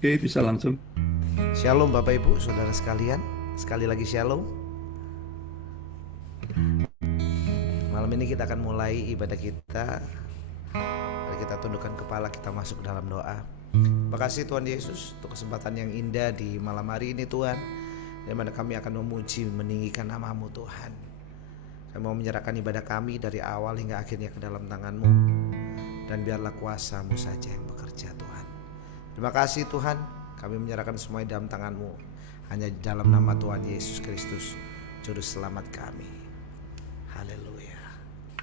Oke, bisa langsung. Shalom Bapak Ibu, Saudara sekalian. Sekali lagi Shalom. Malam ini kita akan mulai ibadah kita. Mari kita tundukkan kepala, kita masuk dalam doa. Terima kasih Tuhan Yesus untuk kesempatan yang indah di malam hari ini Tuhan, di mana kami akan memuji, meninggikan nama-Mu Tuhan. Saya mau menyerahkan ibadah kami dari awal hingga akhirnya ke dalam tangan-Mu, dan biarlah kuasa-Mu saja yang bekerja Tuhan. Terima kasih Tuhan, kami menyerahkan semuanya dalam tangan-Mu. Hanya di dalam nama Tuhan Yesus Kristus, Juru Selamat kami. Haleluya,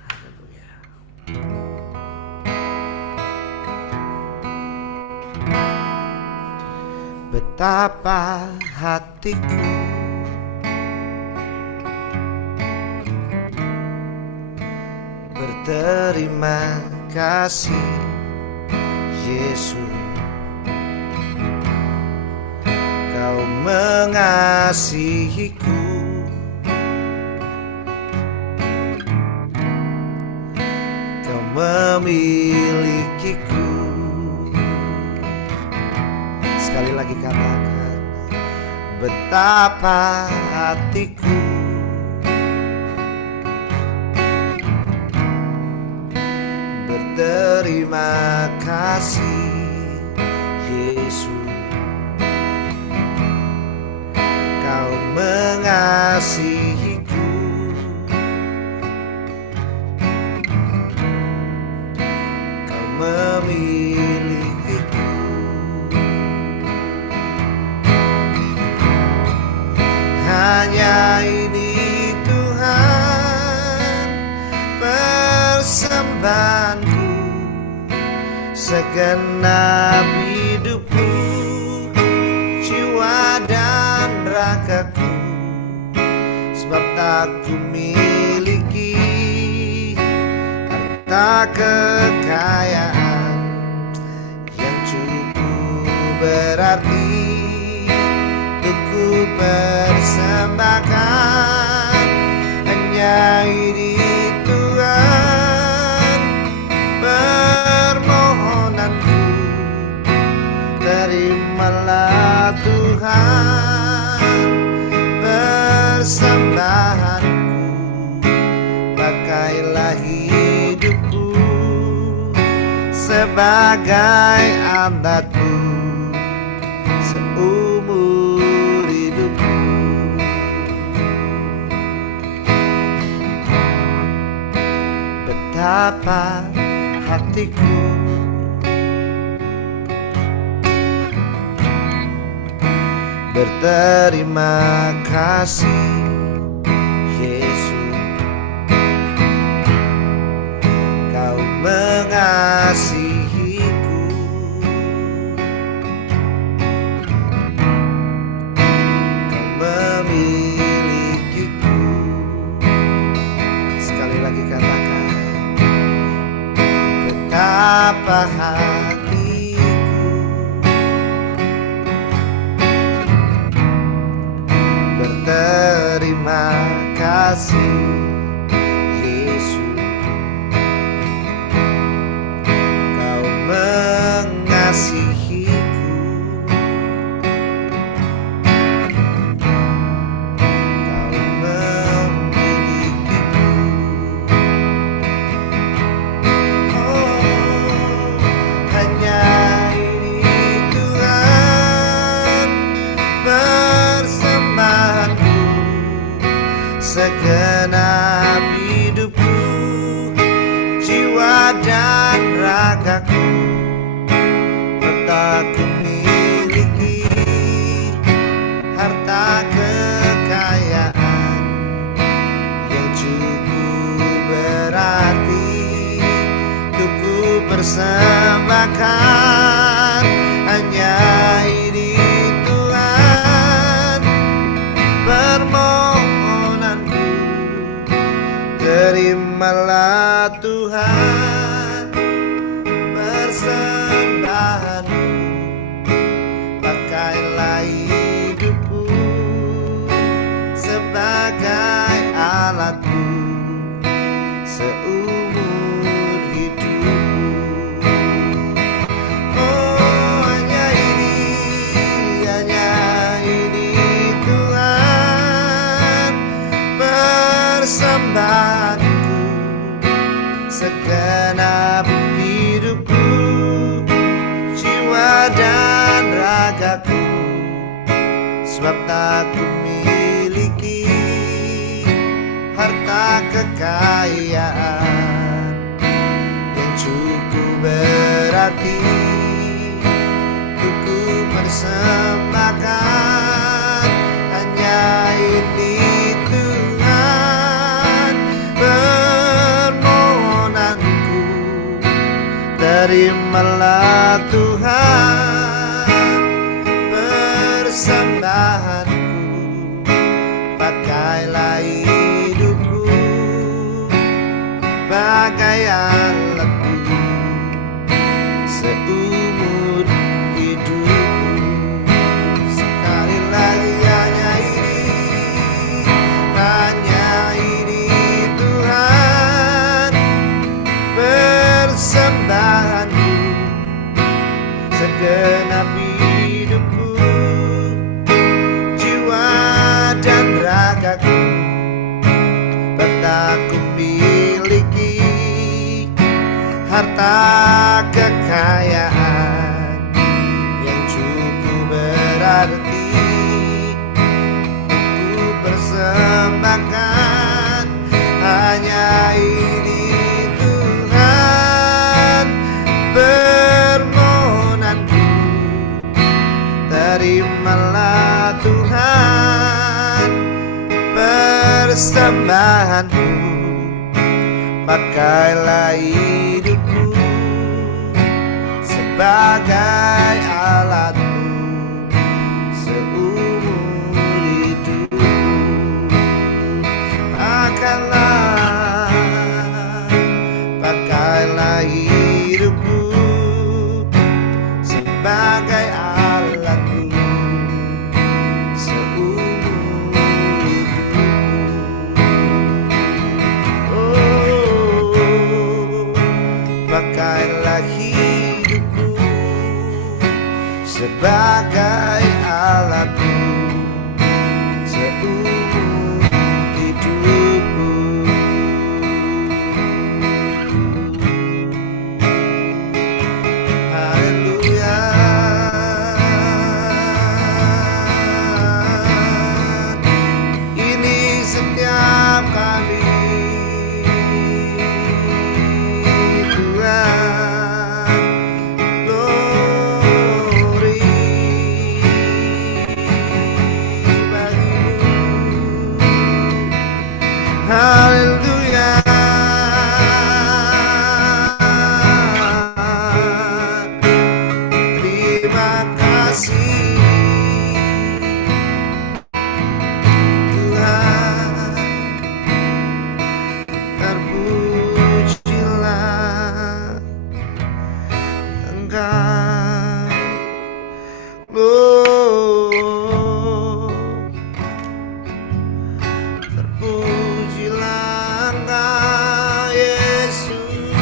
haleluya. Betapa hatiku berterima kasih Yesus, Kau mengasihiku, Kau memilikiku. Sekali lagi katakan, betapa hatiku berterima kasih Yesus, Kau mengasihiku, Kau memilikiku. Hanya ini Tuhan persembahanku, segenap hidupku, jiwa dan ragaku. Sebab tak ku miliki harta kekayaan yang cukup berarti untuk ku persembahkan. Hanya ini Tuhan permohonanku, terimalah Tuhan persembahanku. Pakailah hidupku sebagai alatmu seumur hidupku. Betapa hatiku berterima kasih Yesus, Kau mengasihiku, Kau memilikiku. Sekali lagi katakan, betapa hatiku berterima kasih Yesus, Kau mengasihiku, Kau memilikiku. Oh, hanya ini Tuhan persembahanku, segenap hidupku, jiwa dan ragaku. Tak ku miliki harta kekayaan yang cukup berarti untuk ku persembahkan. Hanya ini Tuhan permohonanku, terimalah Tuhan persembahanku. Pakailah hidupku sebagai alatmu seumur hidupku. Oh, hanya ini sebab tak kumiliki harta kekayaan yang cukup berarti untuk ku persembahkan. Hanya ini Tuhan permohonanku, terimalah Tuhan persembahanku, pakailah hidupku bagai alatku seumur hidupku. Sekali lagi hanya ini Tuhan persembahanku, segenap hidupku, jiwa dan ragaku. Tak kumiliki harta kekayaan yang cukup berarti ku persembahkan. Hanya ini Tuhan permohonanku, terimalah Tuhan persembahanku, pakailah hidupku sebagai alatmu seumur hidupku. Pakailah hidupku sebagai alatmu seumur hidupku. Pakailah hidupku sebagai alatmu seumur hidupku. Haleluya. Ini setiap kali haleluya. Terima kasih Tuhan, terpujilah Engkau. Terpujilah Engkau Yesus.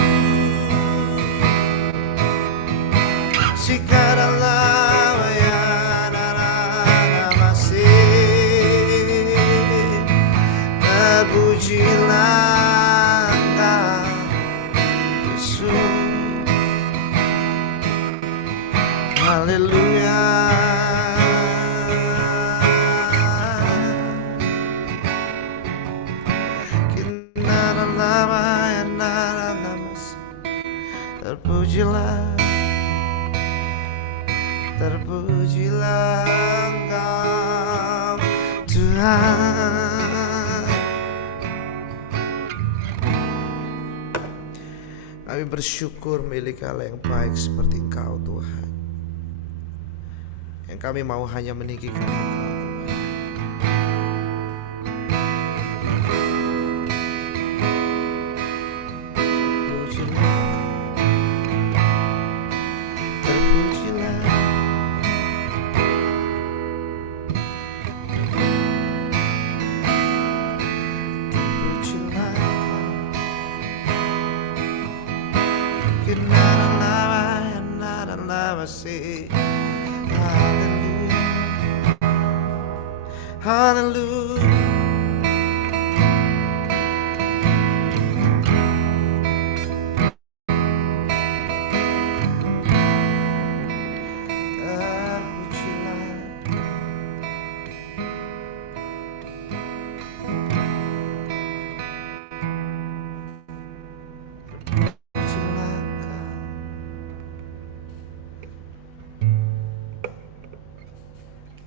Sikadalah wayana masih. Terpujilah Engkau Yesus. Haleluya. Terpujilah, terpujilah Engkau Tuhan. Kami bersyukur milik Allah yang baik seperti Engkau Tuhan, yang kami mau hanya meninggikan Engkau. Hallelujah.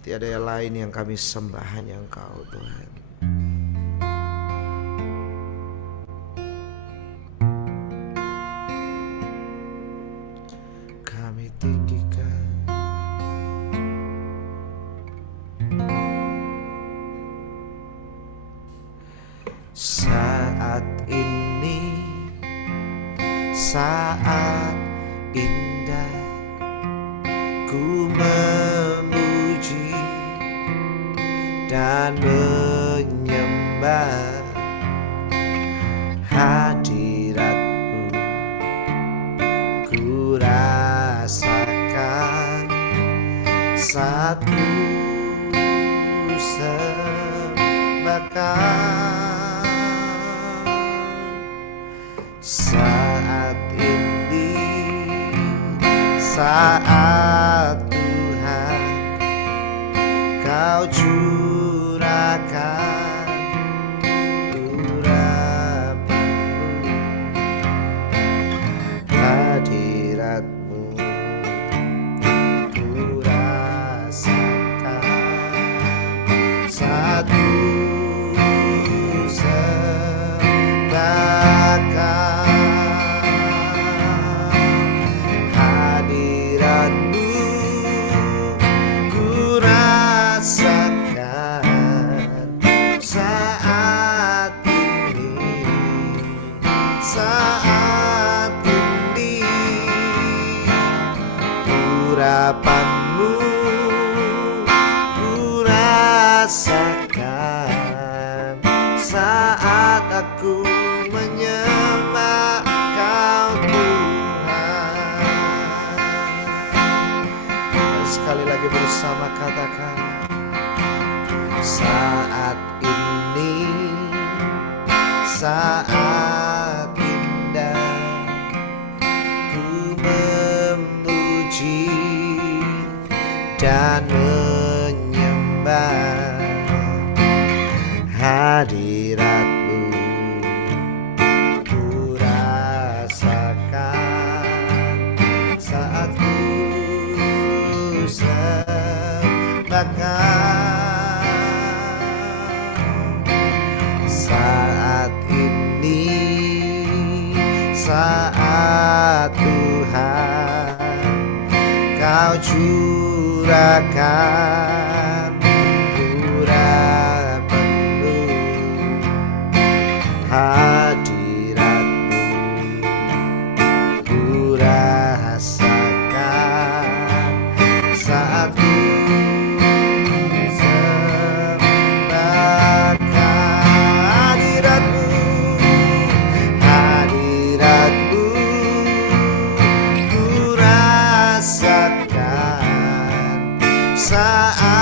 Tiada yang lain yang kami sembah, hanya Engkau Tuhan. Kami tinggikan saat ini, saat indah ku memuji dan menyembah hadirat-Mu. Ku rasakan saat ku sembahkan. Saat ini, saat Tuhan Kau curahkan urapan-Mu, hadirat-Mu ku rasakan saat ku sembahkan. Hadirat-Mu ku rasakan saat ini, saat ini. Urapan-Mu ku rasakan saat aku menyembah Kau Tuhan. Sekali lagi bersama katakan, saat ini, saat indah ku memuji dan menyembah hadirat-Mu. Ku rasakan saat ku sembahkan. Saat ini, saat Tuhan Kau curahkan urapan-Mu, hadirat-Mu ku rasakan saat ku sembahkan. Hadirat-Mu, hadirat-Mu ku rasakan saat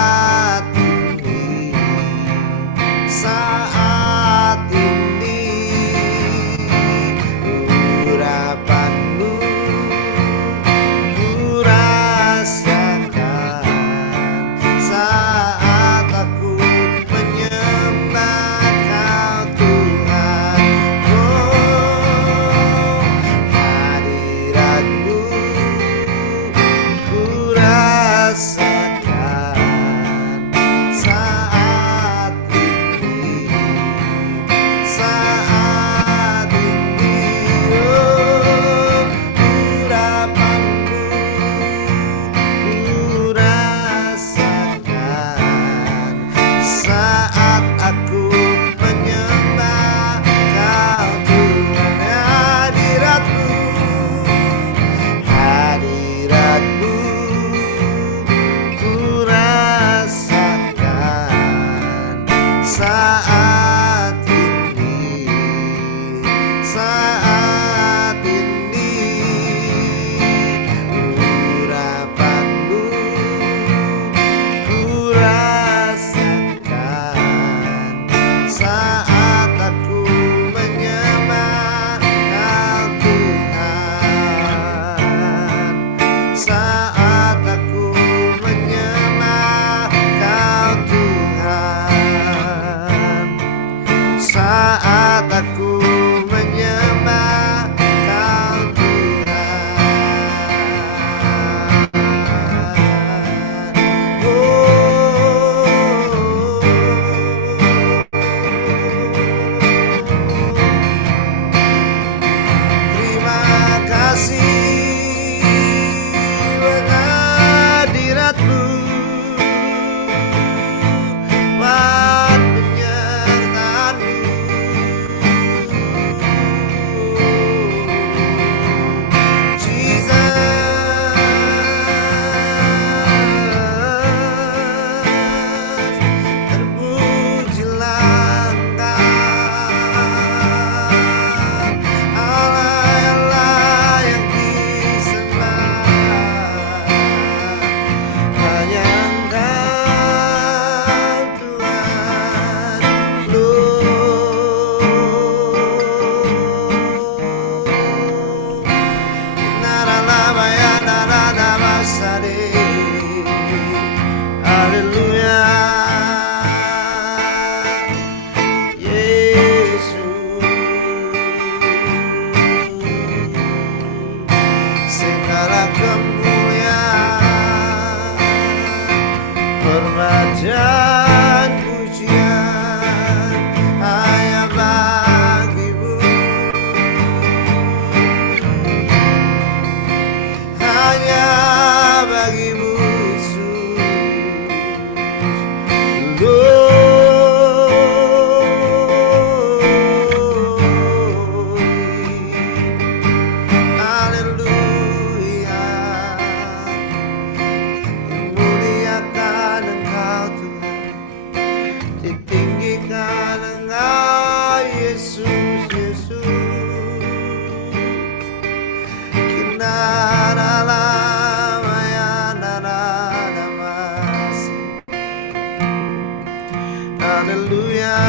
Haleluya,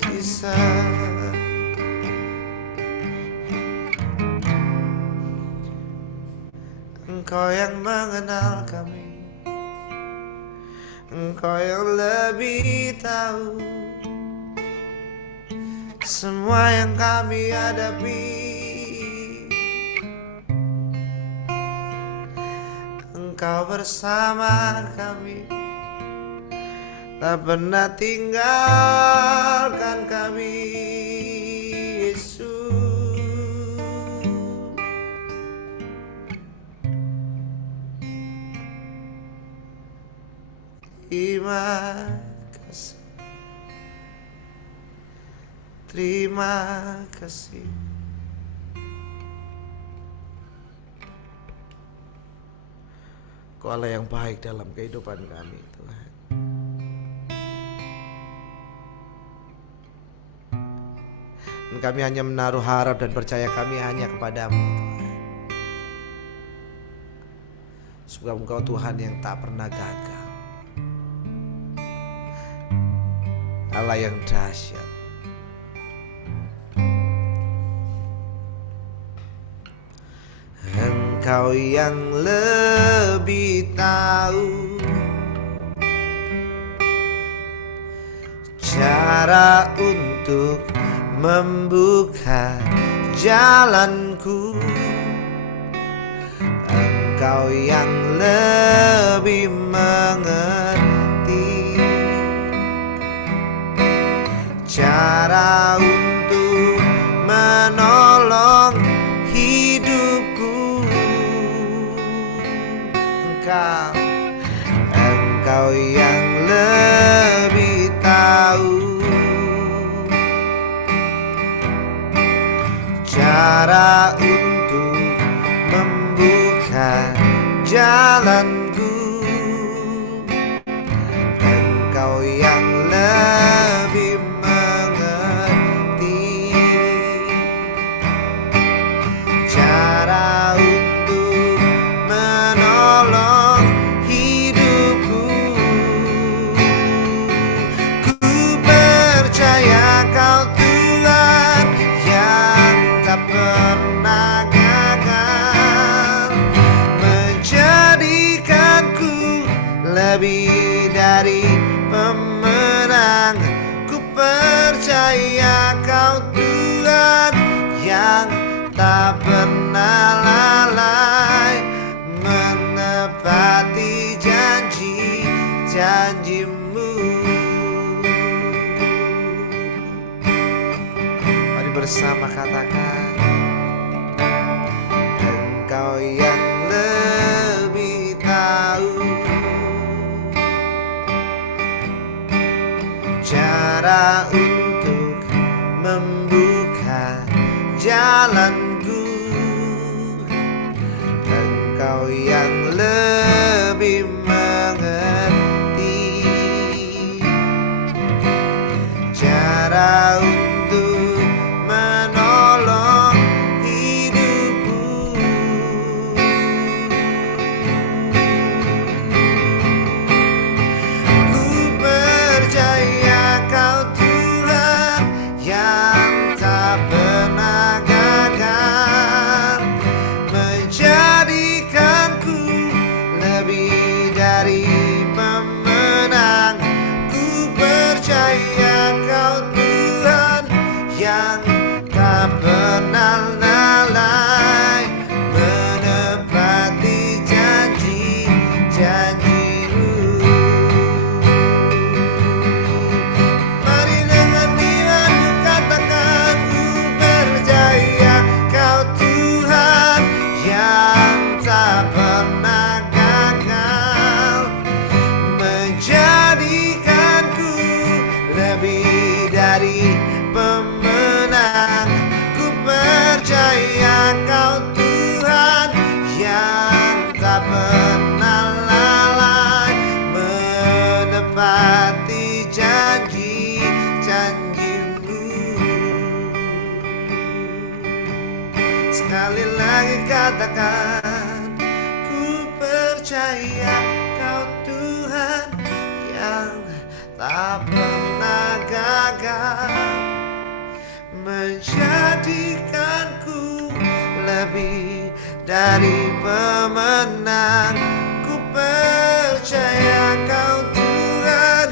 bisa. Engkau yang mengenal kami, Engkau yang lebih tahu semua yang kami hadapi. Engkau bersama kami, tak pernah tinggalkan kami, Yesus. Terima kasih, terima kasih. Kau Allah yang baik dalam kehidupan kami, Tuhan. Dan kami hanya menaruh harap dan percaya kami hanya kepadamu, Tuhan. Sebab Engkau Tuhan yang tak pernah gagal, Allah yang dahsyat. Engkau yang lebih tahu cara untuk membuka jalanku. Engkau yang lebih mengerti cara untuk menolong hidupku. Engkau yang lebih tahu cara untuk membuka jalanku. Engkau yang lebih mengerti cara untuk menolong hidupku. Ku percaya Kau Tuhan yang tak pernah gagal, menjadikanku lebih dari pemenang. Ku percaya Kau Tuhan yang tak pernah lalai, menepati janji-janjimu. Mari bersama katakan, Engkau yang lebih tahu cara untuk membuka jalanku. Engkau yang lebih mengerti cara untuk menolong hidupku. Ku percaya Kau Tuhan yang tak pernah gagal, menjadikanku lebih dari pemenang. Ku percaya Kau Tuhan yang tak pernah lalai, menepati janji-janji-Mu. Mari dengan imanku katakan, ku percaya Kau Tuhan yang tak pernah gagal, menjadikanku lebih dari pemenang. Ku percaya Sekali lagi katakan, ku percaya Kau Tuhan yang tak pernah gagal, menjadikanku lebih dari pemenang. Ku percaya Kau Tuhan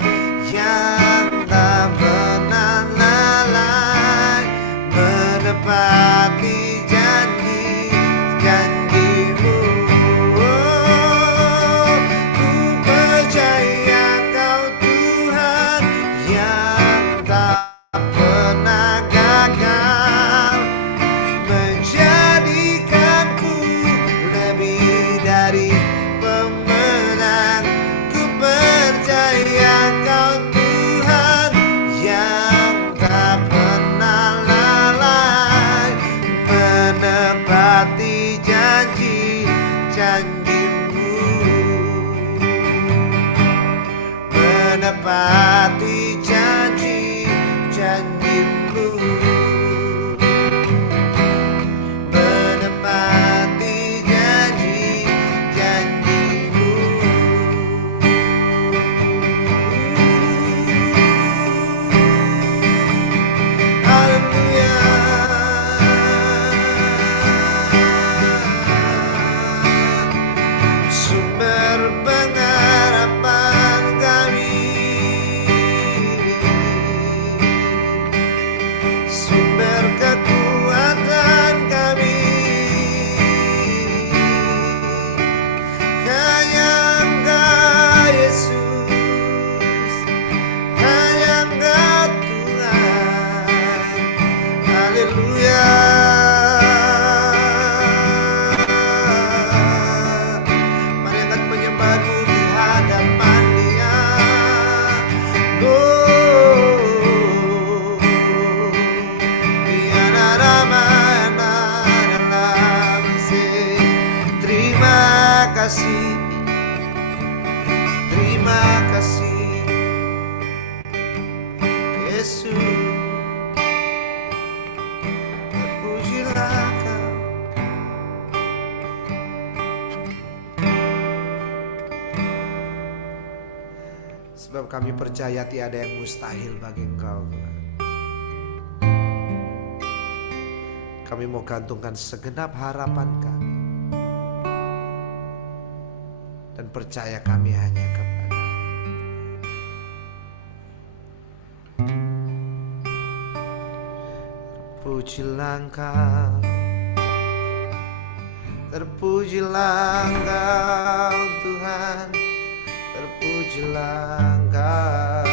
yang tak pernah lalai, menepati janji-janji-Mu. Oh, ku percaya Kau Tuhan yang tak pernah gagal, menjadikanku lebih dari pemenang. Ku percaya Kau Tuhan yang tak pernah lalai, menepati janji-janji-Mu, menepati janji-janji-Mu, menepati janji-janji-Mu. Haleluya. Sumber pengharapan kami, sumber kekuatan kami, hanya Engkau Yesus, hanya Engkau Tuhan. Haleluya. Mari angkat penyembahanmu di hadapan Dia. Terima kasih, terima kasih Yesus. Terpujilah Kau. Sebab kami percaya tiada yang mustahil bagi Engkau, Tuhan. Kami mau gantungkan segenap harapan kami dan percaya kami hanya kepada. Terpujilah Engkau, terpujilah Engkau Tuhan, terpujilah Engkau.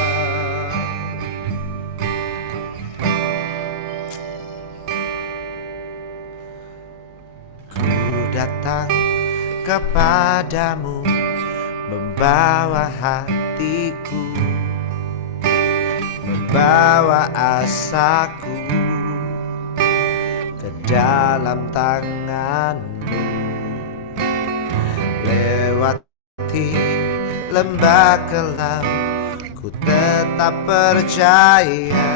Ku datang kepadamu, membawa hatiku, membawa asaku ke dalam tangan-Mu. Lewati lembah kelam, ku tetap percaya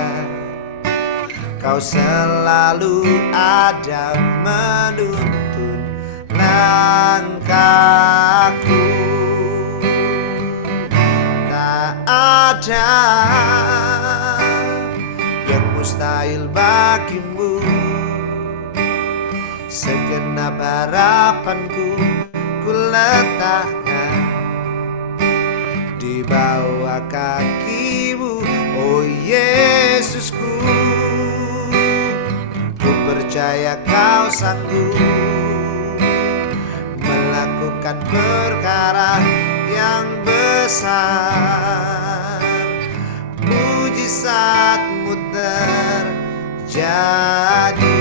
Kau selalu ada menuntun langkahku. Tak ada yang mustahil bagi-Mu. Segenap harapanku ku letakkan di bawah kaki-Mu, oh Yesusku. Ku percaya Kau sanggup melakukan perkara yang besar. Mujizat-Mu terjadi.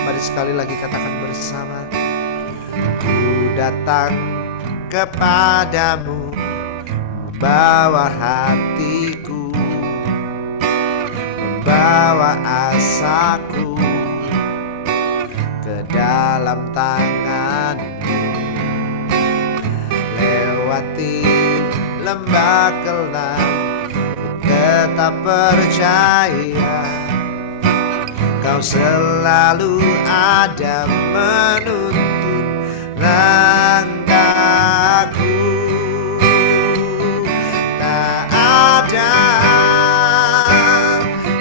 Mari sekali lagi katakan bersama. Ku datang kepadamu, membawa hatiku, membawa asaku ke dalam tangan-Mu. Lewati lembah kelam, ku tetap tetap percaya Kau selalu ada menuntun langkahku. Tak ada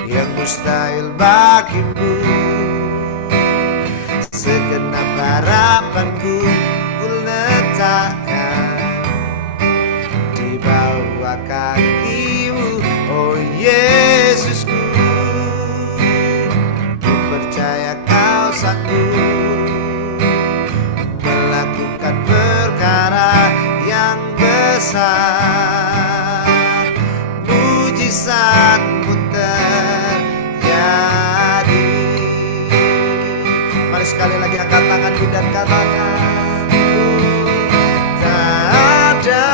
yang mustahil bagimu. Segenap harapanku ku letakkan di bawah kakimu, oh Yesusku. Ku percaya kau sanggup melakukan perkara yang besar. Mujizatmu terjadi. Mari sekali lagi angkat tanganmu dan katakan, tak ada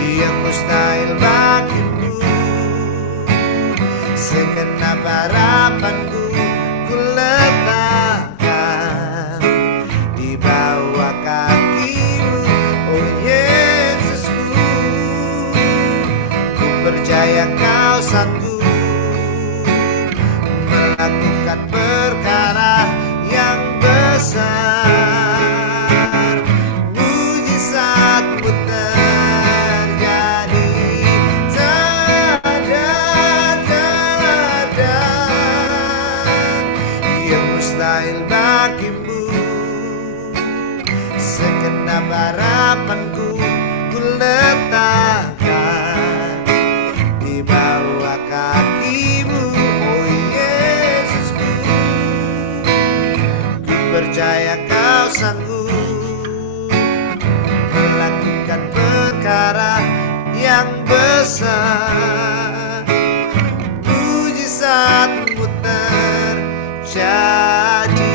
yang mustahil bagimu. Segenap harapanku ku letakkan di bawah kakimu, oh Yesusku. Ku percaya kau sanggup melakukan perkara yang besar. Mujizatmu terjadi. Tak ada yang mustahil bagimu. Segenap harapanku ku letakkan di bawah kakimu, oh Yesusku. Ku percaya kau sanggup melakukan perkara yang besar. Mujizatmu terjadi.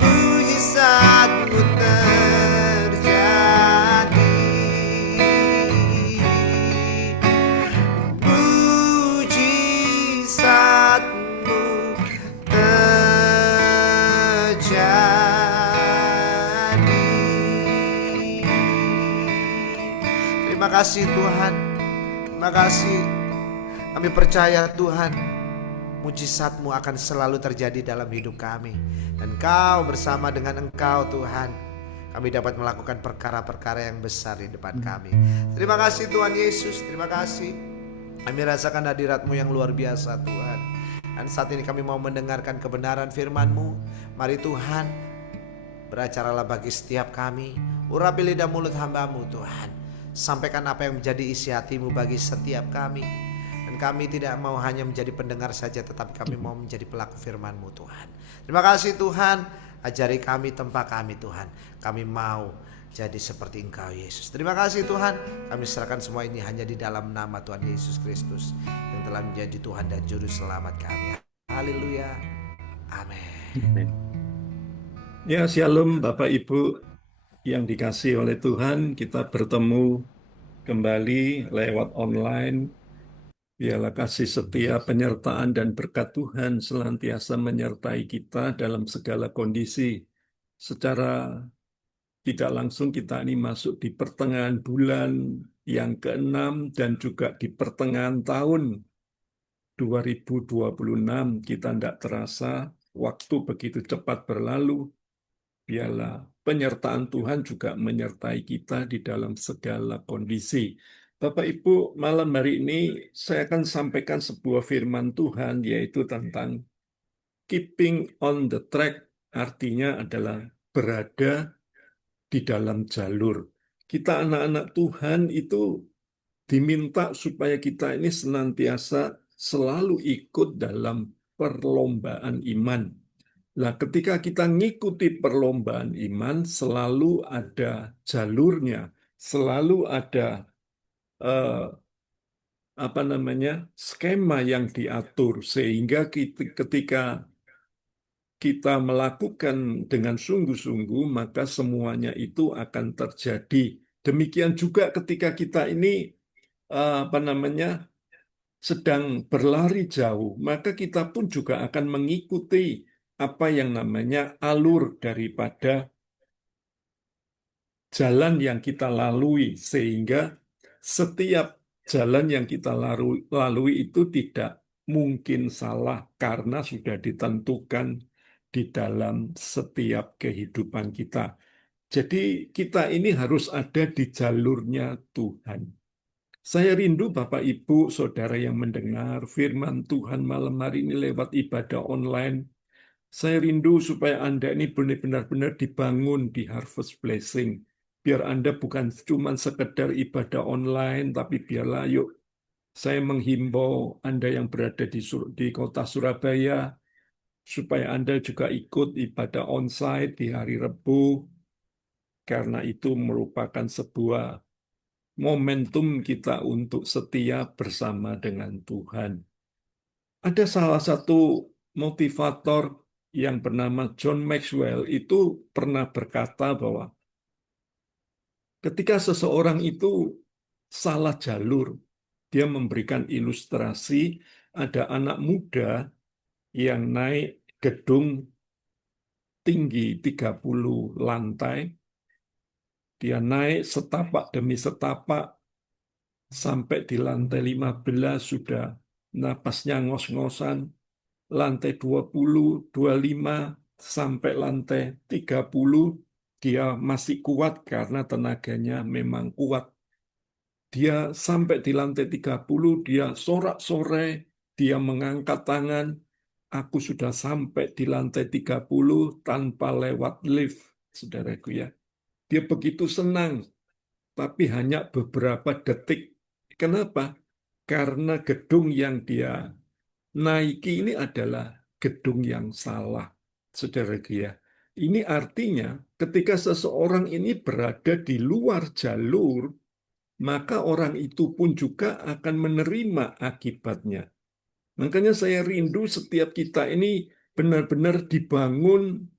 Mujizatmu terjadi. Mujizatmu terjadi. Terima kasih Tuhan. Terima kasih. Kami percaya Tuhan, mujizat-Mu akan selalu terjadi dalam hidup kami. Dan Kau bersama dengan Engkau Tuhan, kami dapat melakukan perkara-perkara yang besar di depan kami. Terima kasih Tuhan Yesus, terima kasih. Kami rasakan hadirat-Mu yang luar biasa Tuhan. Dan saat ini kami mau mendengarkan kebenaran firman-Mu. Mari Tuhan, beracaralah bagi setiap kami. Urapi lidah mulut hamba-Mu Tuhan. Sampaikan apa yang menjadi isi hati-Mu bagi setiap kami. Dan kami tidak mau hanya menjadi pendengar saja, tetapi kami mau menjadi pelaku firman-Mu Tuhan. Terima kasih Tuhan. Ajari kami, tempa kami Tuhan. Kami mau jadi seperti Engkau Yesus. Terima kasih Tuhan. Kami serahkan semua ini hanya di dalam nama Tuhan Yesus Kristus yang telah menjadi Tuhan dan Juru Selamat kami. Haleluya. Amin. Ya, shalom Bapak Ibu yang dikasihi oleh Tuhan. Kita bertemu kembali lewat online. Biarlah kasih setia, penyertaan dan berkat Tuhan senantiasa menyertai kita dalam segala kondisi. Secara tidak langsung kita ini masuk di pertengahan bulan yang ke-6 dan juga di pertengahan tahun 2026. Kita tidak terasa, waktu begitu cepat berlalu. Biarlah penyertaan Tuhan juga menyertai kita di dalam segala kondisi. Bapak Ibu, malam hari ini saya akan sampaikan sebuah firman Tuhan, yaitu tentang keeping on the track, artinya adalah berada di dalam jalur. Kita anak-anak Tuhan itu diminta supaya kita ini senantiasa selalu ikut dalam perlombaan iman. Nah, ketika kita ngikuti perlombaan iman, selalu ada jalurnya, selalu ada skema yang diatur, sehingga ketika kita melakukan dengan sungguh-sungguh, maka semuanya itu akan terjadi. Demikian juga ketika kita ini sedang berlari jauh, maka kita pun juga akan mengikuti apa yang namanya alur daripada jalan yang kita lalui, sehingga setiap jalan yang kita lalui itu tidak mungkin salah karena sudah ditentukan di dalam setiap kehidupan kita. Jadi kita ini harus ada di jalurnya Tuhan. Saya rindu Bapak Ibu, Saudara yang mendengar firman Tuhan malam hari ini lewat ibadah online. Saya rindu supaya Anda ini benar-benar dibangun di Harvest Blessing. Biar Anda bukan cuma sekedar ibadah online, tapi biarlah yuk saya menghimbau Anda yang berada di kota Surabaya, supaya Anda juga ikut ibadah onsite di hari Rebu, karena itu merupakan sebuah momentum kita untuk setia bersama dengan Tuhan. Ada salah satu motivator yang bernama John Maxwell itu pernah berkata bahwa ketika seseorang itu salah jalur, dia memberikan ilustrasi ada anak muda yang naik gedung tinggi 30 lantai, dia naik setapak demi setapak sampai di lantai 15 sudah napasnya ngos-ngosan, lantai 20, 25, sampai lantai 30, dia masih kuat karena tenaganya memang kuat. Dia sampai di lantai 30, dia sorak-sorai, dia mengangkat tangan, aku sudah sampai di lantai 30 tanpa lewat lift, saudaraku ya. Dia begitu senang, tapi hanya beberapa detik. Kenapa? Karena gedung yang dia naiki ini adalah gedung yang salah, saudaraku ya. Ini artinya ketika seseorang ini berada di luar jalur, maka orang itu pun juga akan menerima akibatnya. Makanya saya rindu setiap kita ini benar-benar dibangun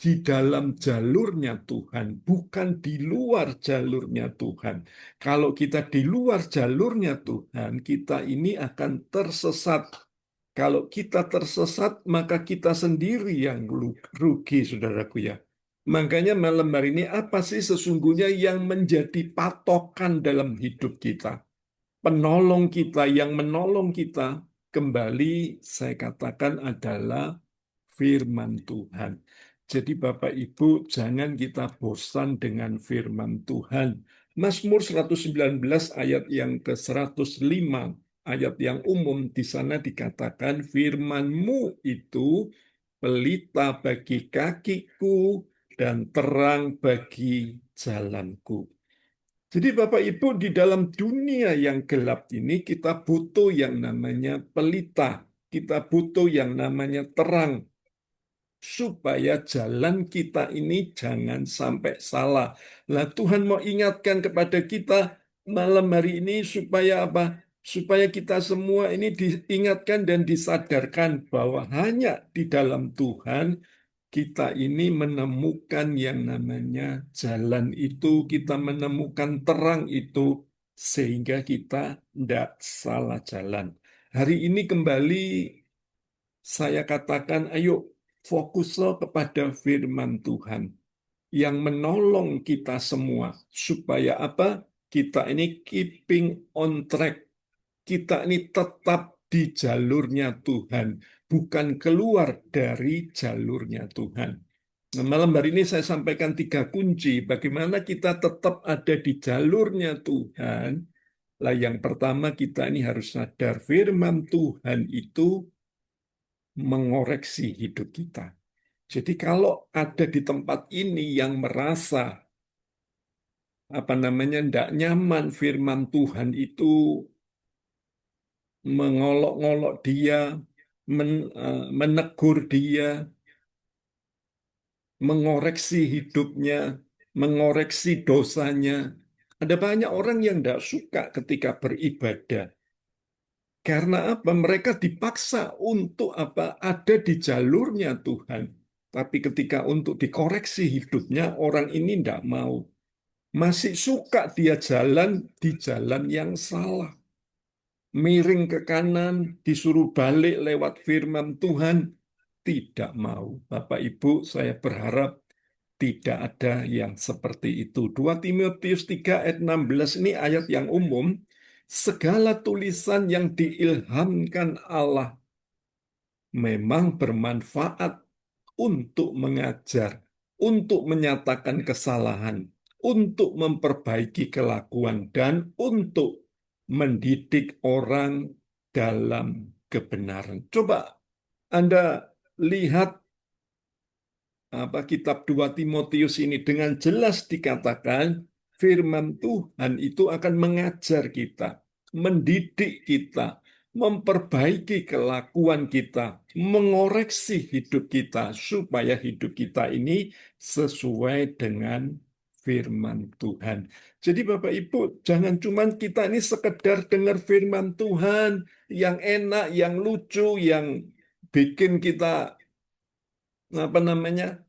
di dalam jalurnya Tuhan, bukan di luar jalurnya Tuhan. Kalau kita di luar jalurnya Tuhan, kita ini akan tersesat. Kalau kita tersesat, maka kita sendiri yang rugi, saudaraku ya. Makanya malam hari ini apa sih sesungguhnya yang menjadi patokan dalam hidup kita? Penolong kita, yang menolong kita, kembali saya katakan adalah firman Tuhan. Jadi Bapak Ibu, jangan kita bosan dengan firman Tuhan. Mazmur 119 ayat yang ke-105, ayat yang umum di sana dikatakan, firman-Mu itu pelita bagi kakiku dan terang bagi jalanku. Jadi Bapak Ibu, di dalam dunia yang gelap ini kita butuh yang namanya pelita, kita butuh yang namanya terang, supaya jalan kita ini jangan sampai salah. Nah, Tuhan mau ingatkan kepada kita malam hari ini supaya apa? Supaya kita semua ini diingatkan dan disadarkan bahwa hanya di dalam Tuhan kita ini menemukan yang namanya jalan itu, kita menemukan terang itu, sehingga kita tidak salah jalan. Hari ini kembali saya katakan, ayo fokuslah kepada firman Tuhan yang menolong kita semua supaya apa? Kita ini keeping on track. Kita ini tetap di jalurnya Tuhan, bukan keluar dari jalurnya Tuhan. Nah, malam hari ini saya sampaikan 3 kunci bagaimana kita tetap ada di jalurnya Tuhan. Lah yang pertama kita ini harus sadar firman Tuhan itu mengoreksi hidup kita. Jadi kalau ada di tempat ini yang merasa apa namanya tidak nyaman, firman Tuhan itu mengolok-olok dia, menegur dia, mengoreksi hidupnya, mengoreksi dosanya. Ada banyak orang yang tidak suka ketika beribadah. Karena apa? Mereka dipaksa untuk apa? Ada di jalurnya Tuhan. Tapi ketika untuk dikoreksi hidupnya, orang ini tidak mau. Masih suka dia jalan di jalan yang salah. Miring ke kanan, disuruh balik lewat firman Tuhan, tidak mau. Bapak Ibu, saya berharap tidak ada yang seperti itu. 2 Timotius 3 ayat 16 ini ayat yang umum. Segala tulisan yang diilhamkan Allah memang bermanfaat untuk mengajar, untuk menyatakan kesalahan, untuk memperbaiki kelakuan, dan untuk mendidik orang dalam kebenaran. Coba Anda lihat kitab 2 Timotius ini dengan jelas dikatakan firman Tuhan itu akan mengajar kita, mendidik kita, memperbaiki kelakuan kita, mengoreksi hidup kita supaya hidup kita ini sesuai dengan firman Tuhan. Jadi Bapak Ibu, jangan cuma kita ini sekedar dengar firman Tuhan yang enak, yang lucu, yang bikin kita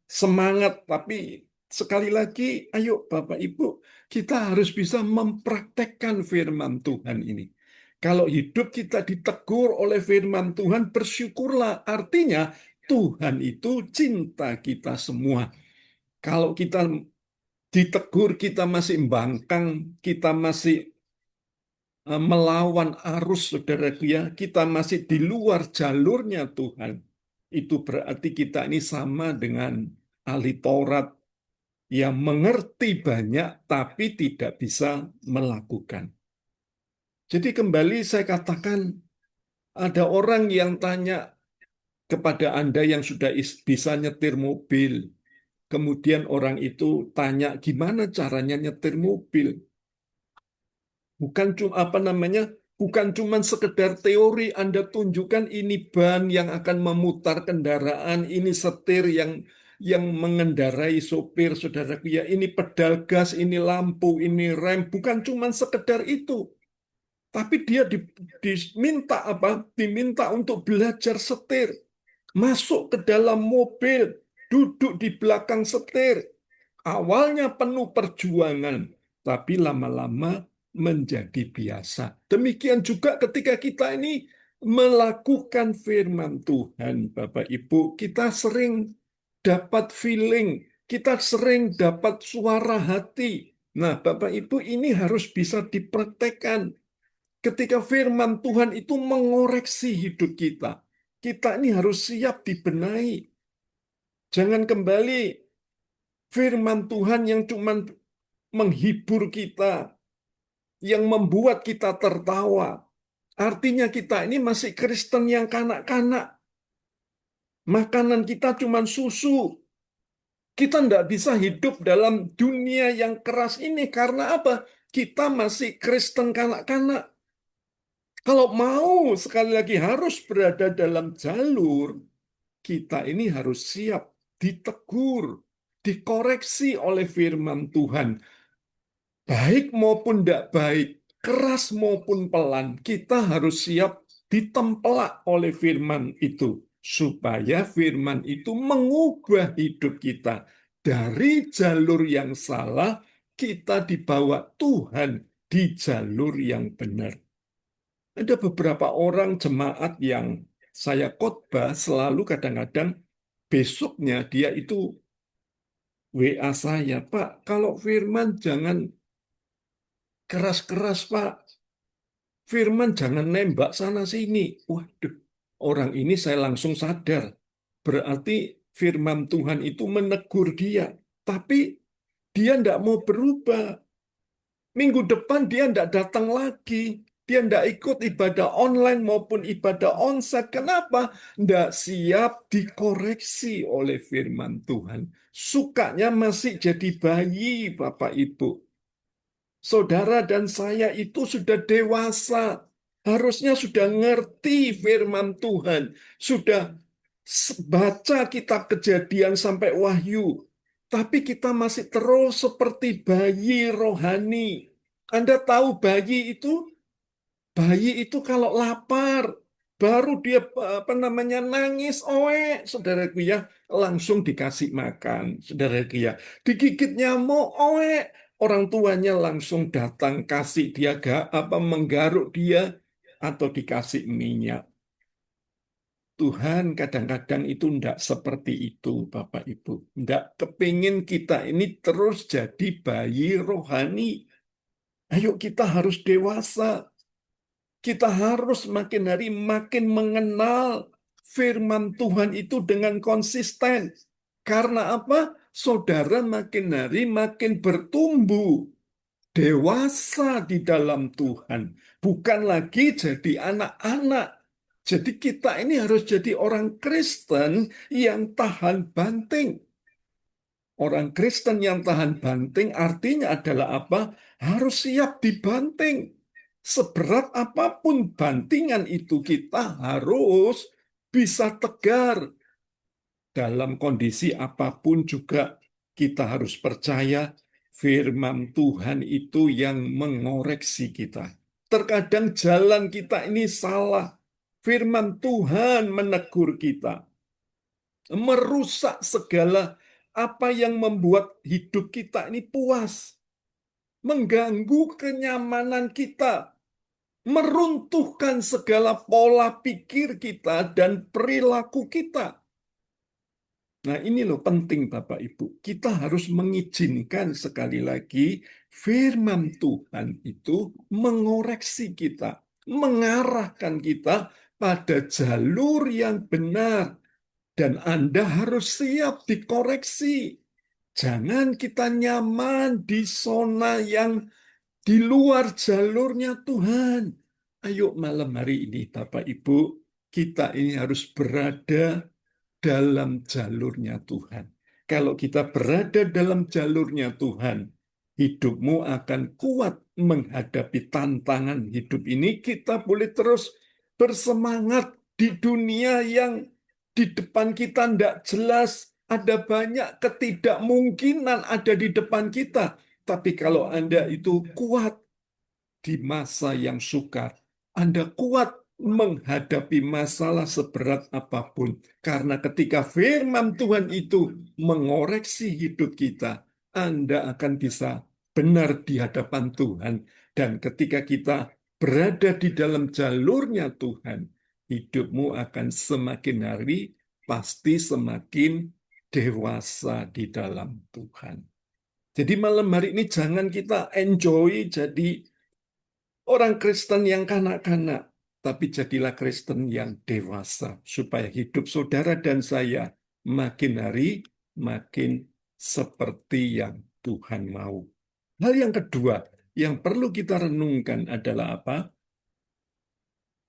semangat, tapi sekali lagi ayo Bapak Ibu, kita harus bisa mempraktekkan firman Tuhan ini. Kalau hidup kita ditegur oleh firman Tuhan, bersyukurlah, artinya Tuhan itu cinta kita semua. Kalau kita ditegur, kita masih membangkang, kita masih melawan arus, saudaraku ya, kita masih di luar jalurnya Tuhan. Itu berarti kita ini sama dengan ahli Taurat yang mengerti banyak tapi tidak bisa melakukan. Jadi kembali saya katakan, ada orang yang tanya kepada Anda yang sudah bisa nyetir mobil. Kemudian orang itu tanya gimana caranya nyetir mobil. Bukan cuma bukan cuma sekedar teori Anda tunjukkan ini ban yang akan memutar kendaraan, ini setir yang mengendarai sopir, saudaraku ya, ini pedal gas, ini lampu, ini rem, bukan cuma sekedar itu. Tapi dia diminta apa? Diminta untuk belajar setir, masuk ke dalam mobil, duduk di belakang setir. Awalnya penuh perjuangan, tapi lama-lama menjadi biasa. Demikian juga ketika kita ini melakukan firman Tuhan, Bapak Ibu, kita sering dapat feeling, kita sering dapat suara hati. Nah, Bapak Ibu, ini harus bisa dipraktekkan. Ketika firman Tuhan itu mengoreksi hidup kita, kita ini harus siap dibenahi. Jangan kembali firman Tuhan yang cuma menghibur kita, yang membuat kita tertawa. Artinya kita ini masih Kristen yang kanak-kanak. Makanan kita cuma susu. Kita tidak bisa hidup dalam dunia yang keras ini. Karena apa? Kita masih Kristen kanak-kanak. Kalau mau sekali lagi harus berada dalam jalur, kita ini harus siap ditegur, dikoreksi oleh firman Tuhan. Baik maupun tidak baik, keras maupun pelan, kita harus siap ditempelak oleh firman itu. Supaya firman itu mengubah hidup kita. Dari jalur yang salah, kita dibawa Tuhan di jalur yang benar. Ada beberapa orang jemaat yang saya khotbah selalu kadang-kadang besoknya dia itu WA saya, Pak, kalau firman jangan keras-keras, Pak. Firman jangan nembak sana-sini. Waduh, orang ini saya langsung sadar. Berarti firman Tuhan itu menegur dia. Tapi dia tidak mau berubah. Minggu depan dia tidak datang lagi. Dia tidak ikut ibadah online maupun ibadah onsite. Kenapa? Tidak siap dikoreksi oleh firman Tuhan. Sukanya masih jadi bayi, Bapak Ibu. Saudara dan saya itu sudah dewasa. Harusnya sudah ngerti firman Tuhan. Sudah baca kitab Kejadian sampai Wahyu. Tapi kita masih terus seperti bayi rohani. Anda tahu bayi itu kalau lapar, baru dia nangis, oe, saudaraku ya, langsung dikasih makan, saudaraku ya. Digigit nyamuk, oe, orang tuanya langsung datang kasih dia menggaruk dia atau dikasih minyak. Tuhan kadang-kadang itu tidak seperti itu, Bapak Ibu. Tidak kepingin kita ini terus jadi bayi rohani. Ayo kita harus dewasa. Kita harus makin hari makin mengenal firman Tuhan itu dengan konsisten. Karena apa? Saudara makin hari makin bertumbuh dewasa di dalam Tuhan, bukan lagi jadi anak-anak. Jadi kita ini harus jadi orang Kristen yang tahan banting. Orang Kristen yang tahan banting artinya adalah apa? Harus siap dibanting. Seberat apapun bantingan itu kita harus bisa tegar. Dalam kondisi apapun juga kita harus percaya firman Tuhan itu yang mengoreksi kita. Terkadang jalan kita ini salah. Firman Tuhan menegur kita, merusak segala apa yang membuat hidup kita ini puas, mengganggu kenyamanan kita, meruntuhkan segala pola pikir kita dan perilaku kita. Nah, ini loh penting Bapak Ibu. Kita harus mengizinkan sekali lagi firman Tuhan itu mengoreksi kita, mengarahkan kita pada jalur yang benar. Dan Anda harus siap dikoreksi. Jangan kita nyaman di zona yang di luar jalurnya Tuhan. Ayo malam hari ini Bapak Ibu, kita ini harus berada dalam jalurnya Tuhan. Kalau kita berada dalam jalurnya Tuhan, hidupmu akan kuat menghadapi tantangan hidup ini. Kita boleh terus bersemangat di dunia yang di depan kita tidak jelas. Ada banyak ketidakmungkinan ada di depan kita. Tapi kalau Anda itu kuat di masa yang sukar, Anda kuat menghadapi masalah seberat apapun. Karena ketika firman Tuhan itu mengoreksi hidup kita, Anda akan bisa benar di hadapan Tuhan. Dan ketika kita berada di dalam jalurnya Tuhan, hidupmu akan semakin hari pasti semakin dewasa di dalam Tuhan. Jadi malam hari ini jangan kita enjoy jadi orang Kristen yang kanak-kanak, tapi jadilah Kristen yang dewasa, supaya hidup saudara dan saya makin hari makin seperti yang Tuhan mau. Hal yang kedua yang perlu kita renungkan adalah apa?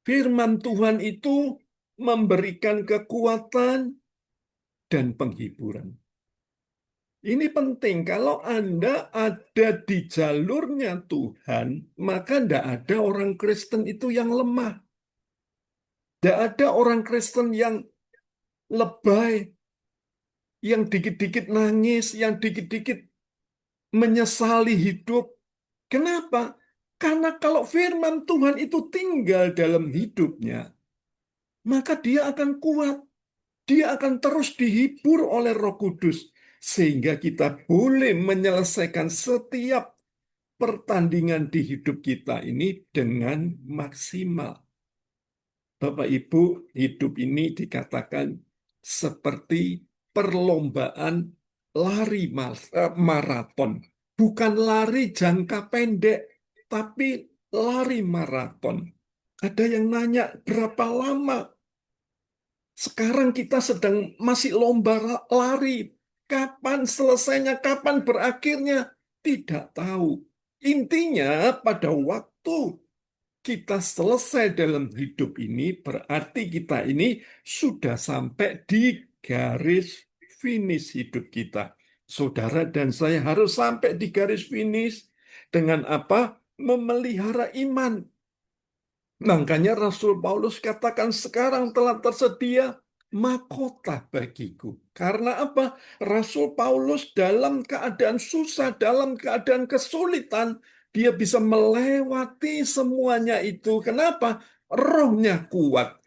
Firman Tuhan itu memberikan kekuatan dan penghiburan. Ini penting, kalau Anda ada di jalurnya Tuhan, maka tidak ada orang Kristen itu yang lemah. Tidak ada orang Kristen yang lebay, yang dikit-dikit nangis, yang dikit-dikit menyesali hidup. Kenapa? Karena kalau firman Tuhan itu tinggal dalam hidupnya, maka dia akan kuat. Dia akan terus dihibur oleh Roh Kudus. Sehingga kita boleh menyelesaikan setiap pertandingan di hidup kita ini dengan maksimal. Bapak Ibu, hidup ini dikatakan seperti perlombaan lari maraton. Bukan lari jangka pendek, tapi lari maraton. Ada yang nanya, berapa lama? Sekarang kita sedang masih lomba lari. Kapan selesainya, kapan berakhirnya? Tidak tahu. Intinya pada waktu kita selesai dalam hidup ini, berarti kita ini sudah sampai di garis finish hidup kita. Saudara dan saya harus sampai di garis finish dengan apa? Memelihara iman. Makanya Rasul Paulus katakan sekarang telah tersedia mahkota bagiku. Karena apa? Rasul Paulus dalam keadaan susah, dalam keadaan kesulitan, dia bisa melewati semuanya itu. Kenapa? Rohnya kuat.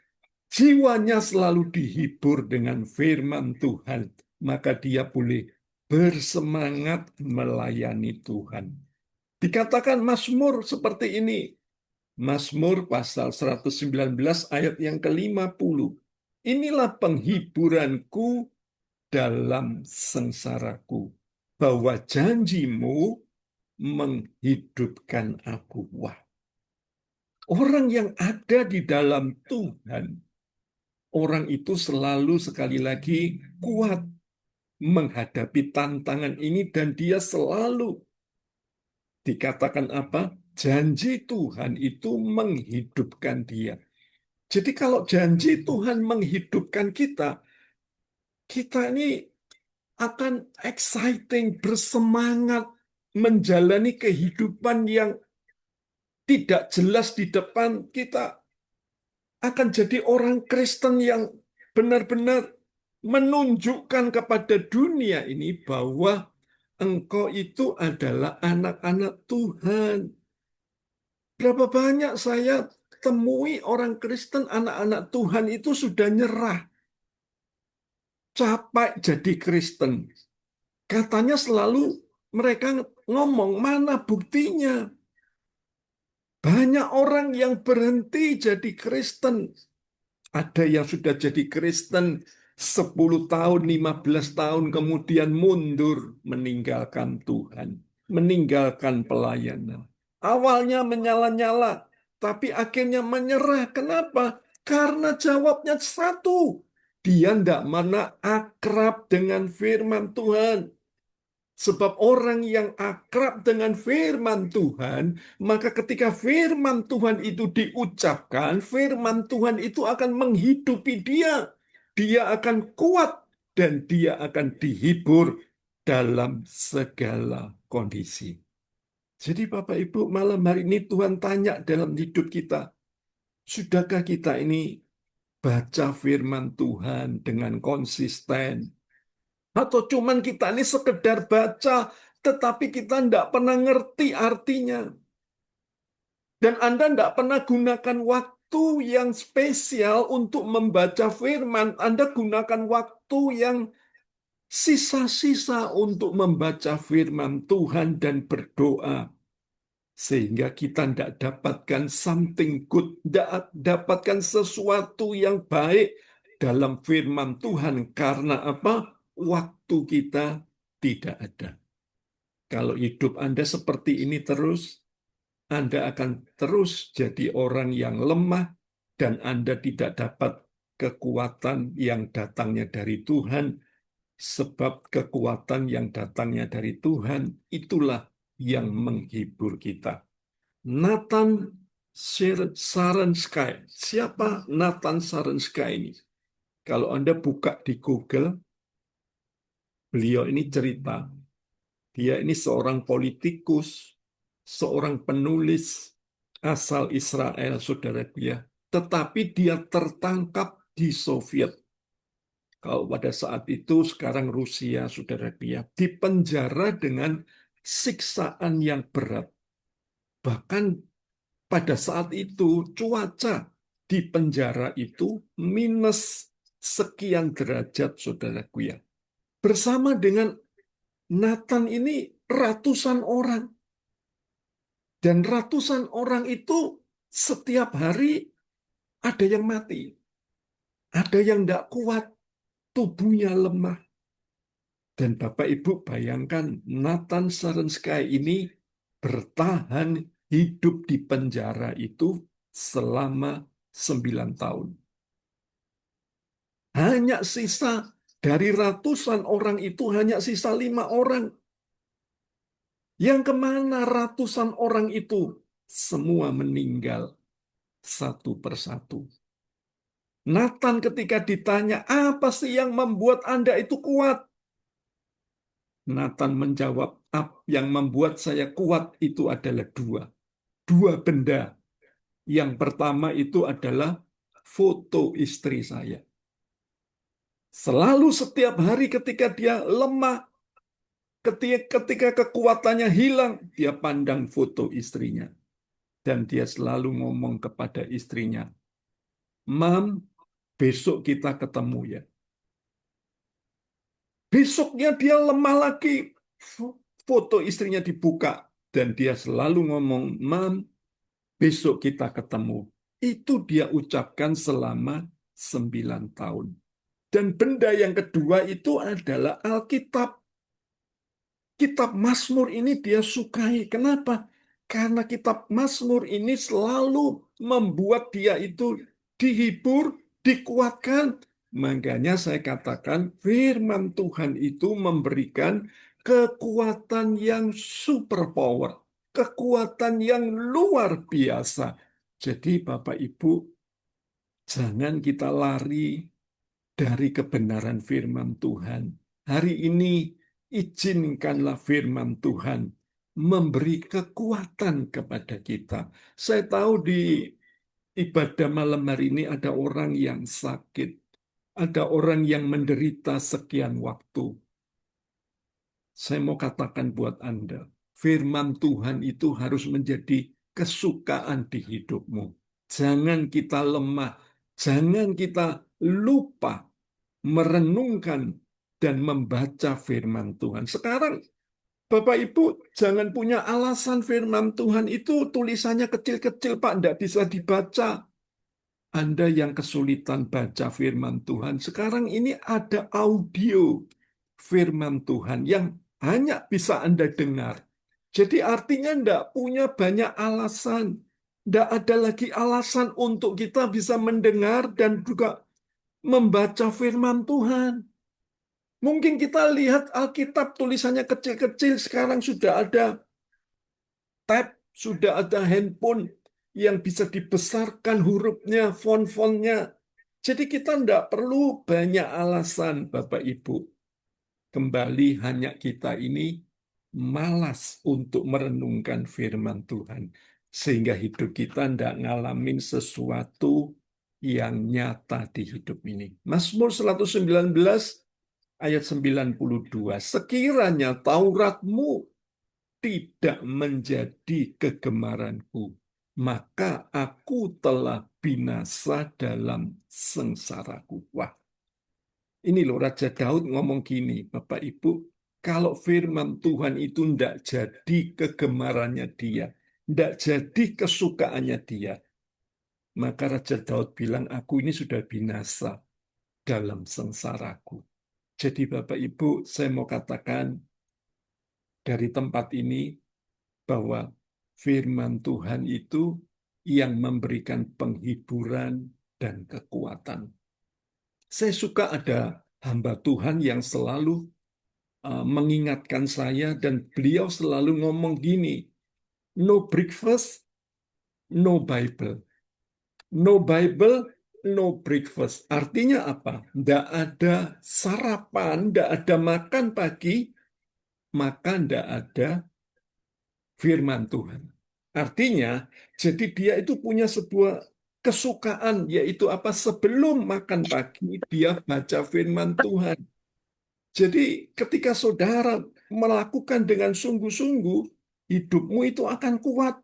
Jiwanya selalu dihibur dengan firman Tuhan. Maka dia boleh bersemangat melayani Tuhan. Dikatakan Mazmur seperti ini. Mazmur pasal 119 ayat yang ke-50. Inilah penghiburanku dalam sengsaraku, bahwa janjimu menghidupkan aku. Wah, orang yang ada di dalam Tuhan, orang itu selalu sekali lagi kuat menghadapi tantangan ini dan dia selalu dikatakan apa? Janji Tuhan itu menghidupkan dia. Jadi kalau janji Tuhan menghidupkan kita, kita ini akan exciting, bersemangat menjalani kehidupan yang tidak jelas di depan kita, akan jadi orang Kristen yang benar-benar menunjukkan kepada dunia ini bahwa engkau itu adalah anak-anak Tuhan. Berapa banyak saya temui orang Kristen, anak-anak Tuhan itu sudah nyerah, capek jadi Kristen. Katanya selalu mereka ngomong, mana buktinya? Banyak orang yang berhenti jadi Kristen. Ada yang sudah jadi Kristen 10 tahun, 15 tahun, kemudian mundur meninggalkan Tuhan, meninggalkan pelayanan. Awalnya menyala-nyala, tapi akhirnya menyerah. Kenapa? Karena jawabnya satu. Dia tidak mana akrab dengan firman Tuhan. Sebab orang yang akrab dengan firman Tuhan, maka ketika firman Tuhan itu diucapkan, firman Tuhan itu akan menghidupi dia. Dia akan kuat dan dia akan dihibur dalam segala kondisi. Jadi Bapak Ibu, malam hari ini Tuhan tanya dalam hidup kita, sudahkah kita ini baca firman Tuhan dengan konsisten? Atau cuman kita ini sekedar baca, tetapi kita tidak pernah ngerti artinya. Dan Anda tidak pernah gunakan waktu yang spesial untuk membaca firman. Anda gunakan waktu yang sisa-sisa untuk membaca firman Tuhan dan berdoa. Sehingga kita tidak dapatkan something good, tidak dapatkan sesuatu yang baik dalam firman Tuhan. Karena apa? Waktu kita tidak ada. Kalau hidup Anda seperti ini terus, Anda akan terus jadi orang yang lemah dan Anda tidak dapat kekuatan yang datangnya dari Tuhan, sebab kekuatan yang datangnya dari Tuhan itulah yang menghibur kita. Nathan Sarensky. Siapa Nathan Sarensky ini? Kalau Anda buka di Google, beliau ini cerita. Dia ini seorang politikus, seorang penulis asal Israel, saudara dia. Tetapi dia tertangkap di Soviet. Kalau pada saat itu, sekarang Rusia, saudara dia, dipenjara dengan siksaan yang berat. Bahkan pada saat itu, cuaca di penjara itu minus sekian derajat, saudaraku ya. Bersama dengan Nathan ini ratusan orang. Dan ratusan orang itu setiap hari ada yang mati. Ada yang tidak kuat, tubuhnya lemah. Dan Bapak Ibu bayangkan Nathan Sarensky ini bertahan hidup di penjara itu selama 9 tahun. Hanya sisa dari ratusan orang itu hanya sisa 5 orang. Yang kemana ratusan orang itu? Semua meninggal satu persatu. Nathan ketika ditanya, apa sih yang membuat Anda itu kuat? Nathan menjawab, yang membuat saya kuat itu adalah dua. Dua benda. Yang pertama itu adalah foto istri saya. Selalu setiap hari ketika dia lemah, ketika kekuatannya hilang, dia pandang foto istrinya. Dan dia selalu ngomong kepada istrinya, Mam, besok kita ketemu ya. Besoknya dia lemah lagi. Foto istrinya dibuka. Dan dia selalu ngomong, Mam, besok kita ketemu. Itu dia ucapkan selama tahun. Dan benda yang kedua itu adalah Alkitab. Kitab Mazmur ini dia sukai. Kenapa? Karena kitab Mazmur ini selalu membuat dia itu dihibur, dikuatkan. Makanya saya katakan firman Tuhan itu memberikan kekuatan yang superpower, kekuatan yang luar biasa. Jadi Bapak Ibu, jangan kita lari dari kebenaran firman Tuhan. Hari ini izinkanlah firman Tuhan memberi kekuatan kepada kita. Saya tahu di ibadah malam hari ini ada orang yang sakit, ada orang yang menderita sekian waktu. Saya mau katakan buat Anda, firman Tuhan itu harus menjadi kesukaan di hidupmu. Jangan kita lemah, jangan kita lupa merenungkan dan membaca firman Tuhan. Sekarang, Bapak Ibu, jangan punya alasan firman Tuhan itu tulisannya kecil-kecil, Pak, tidak bisa dibaca. Anda yang kesulitan baca firman Tuhan, sekarang ini ada audio firman Tuhan yang hanya bisa Anda dengar. Jadi artinya tidak punya banyak alasan. Tidak ada lagi alasan untuk kita bisa mendengar dan juga membaca firman Tuhan. Mungkin kita lihat Alkitab tulisannya kecil-kecil, sekarang sudah ada tab, sudah ada handphone yang bisa dibesarkan hurufnya, font-fontnya. Jadi kita tidak perlu banyak alasan, Bapak Ibu. Kembali hanya kita ini malas untuk merenungkan firman Tuhan. Sehingga hidup kita tidak ngalamin sesuatu yang nyata di hidup ini. Mazmur 119 ayat 92. Sekiranya Tauratmu tidak menjadi kegemaranku, maka aku telah binasa dalam sengsaraku. Wah, ini loh Raja Daud ngomong gini, Bapak Ibu, kalau firman Tuhan itu tidak jadi kegemarannya dia, tidak jadi kesukaannya dia, maka Raja Daud bilang, aku ini sudah binasa dalam sengsaraku. Jadi Bapak Ibu, saya mau katakan dari tempat ini bahwa firman Tuhan itu yang memberikan penghiburan dan kekuatan. Saya suka ada hamba Tuhan yang selalu mengingatkan saya dan beliau selalu ngomong gini, no breakfast, no Bible. No Bible, no breakfast. Artinya apa? Tidak ada sarapan, tidak ada makan pagi, maka tidak ada firman Tuhan. Artinya, jadi dia itu punya sebuah kesukaan, yaitu apa? Sebelum makan pagi, dia baca firman Tuhan. Jadi ketika saudara melakukan dengan sungguh-sungguh, hidupmu itu akan kuat.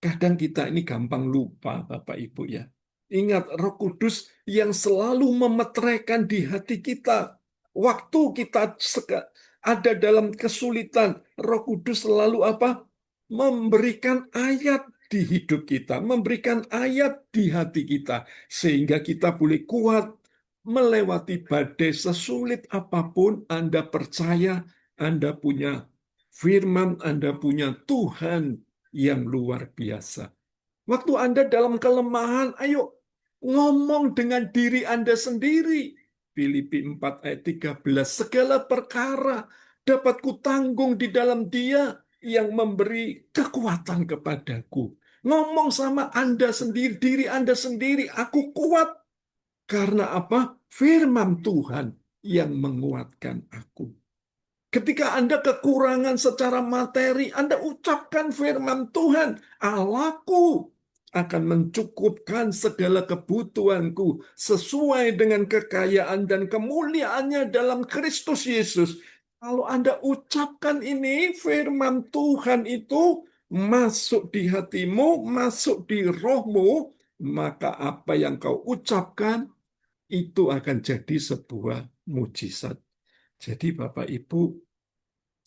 Kadang kita ini gampang lupa, Bapak Ibu ya. Ingat Roh Kudus yang selalu memeteraikan di hati kita. Waktu kita ada dalam kesulitan, Roh Kudus selalu apa? Memberikan ayat di hidup kita, memberikan ayat di hati kita, sehingga kita boleh kuat melewati badai sesulit apapun. Anda percaya, Anda punya firman, Anda punya Tuhan yang luar biasa. Waktu Anda dalam kelemahan, ayo ngomong dengan diri Anda sendiri. Filipi 4 ayat 13, segala perkara dapat kutanggung di dalam Dia yang memberi kekuatan kepadaku. Ngomong sama Anda sendiri, diri Anda sendiri, aku kuat. Karena apa? Firman Tuhan yang menguatkan aku. Ketika Anda kekurangan secara materi, Anda ucapkan firman Tuhan, Allahku akan mencukupkan segala kebutuhanku sesuai dengan kekayaan dan kemuliaannya dalam Kristus Yesus. Kalau Anda ucapkan ini, firman Tuhan itu masuk di hatimu, masuk di rohmu, maka apa yang kau ucapkan itu akan jadi sebuah mujizat. Jadi Bapak Ibu,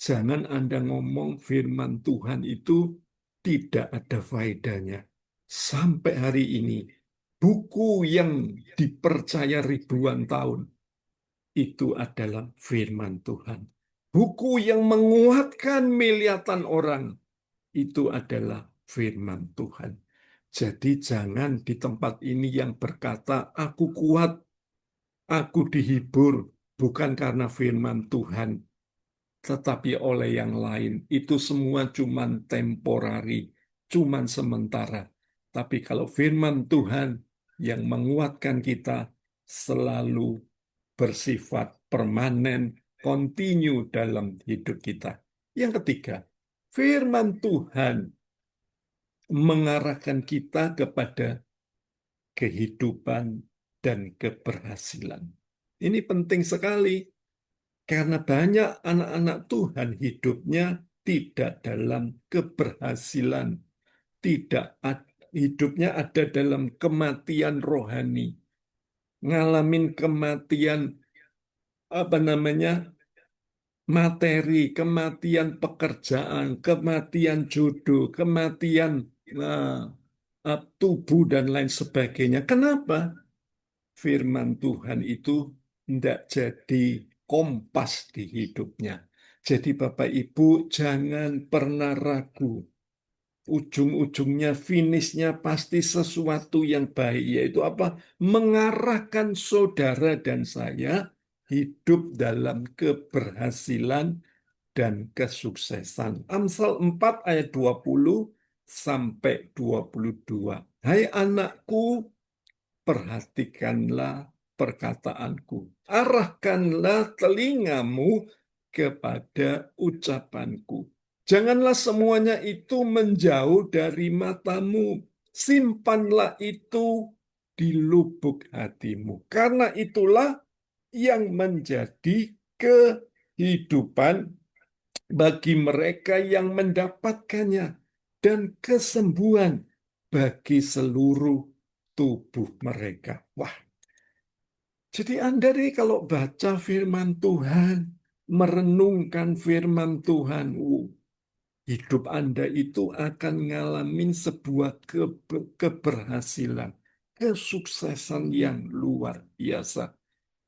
jangan Anda ngomong firman Tuhan itu tidak ada faedahnya. Sampai hari ini buku yang dipercaya ribuan tahun, itu adalah firman Tuhan. Buku yang menguatkan miliatan orang, itu adalah firman Tuhan. Jadi jangan di tempat ini yang berkata, aku kuat, aku dihibur, bukan karena firman Tuhan, tetapi oleh yang lain. Itu semua cuman temporari, cuman sementara. Tapi kalau firman Tuhan yang menguatkan kita selalu bersifat permanen, kontinu dalam hidup kita. Yang ketiga, firman Tuhan mengarahkan kita kepada kehidupan dan keberhasilan. Ini penting sekali karena banyak anak-anak Tuhan hidupnya tidak dalam keberhasilan, hidupnya ada dalam kematian rohani, ngalamin kematian materi, kematian pekerjaan, kematian jodoh, kematian tubuh dan lain sebagainya. Kenapa? Firman Tuhan itu tidak jadi kompas di hidupnya. Jadi Bapak Ibu jangan pernah ragu. Ujung-ujungnya, finishnya pasti sesuatu yang baik. Yaitu apa? Mengarahkan saudara dan saya hidup dalam keberhasilan dan kesuksesan. Amsal 4 ayat 20 sampai 22. Hai anakku, perhatikanlah perkataanku. Arahkanlah telingamu kepada ucapanku. Janganlah semuanya itu menjauh dari matamu. Simpanlah itu di lubuk hatimu. Karena itulah yang menjadi kehidupan bagi mereka yang mendapatkannya dan kesembuhan bagi seluruh tubuh mereka. Wah, jadi Anda nih kalau baca firman Tuhan, merenungkan firman Tuhan, hidup Anda itu akan ngalamin sebuah keberhasilan, kesuksesan yang luar biasa.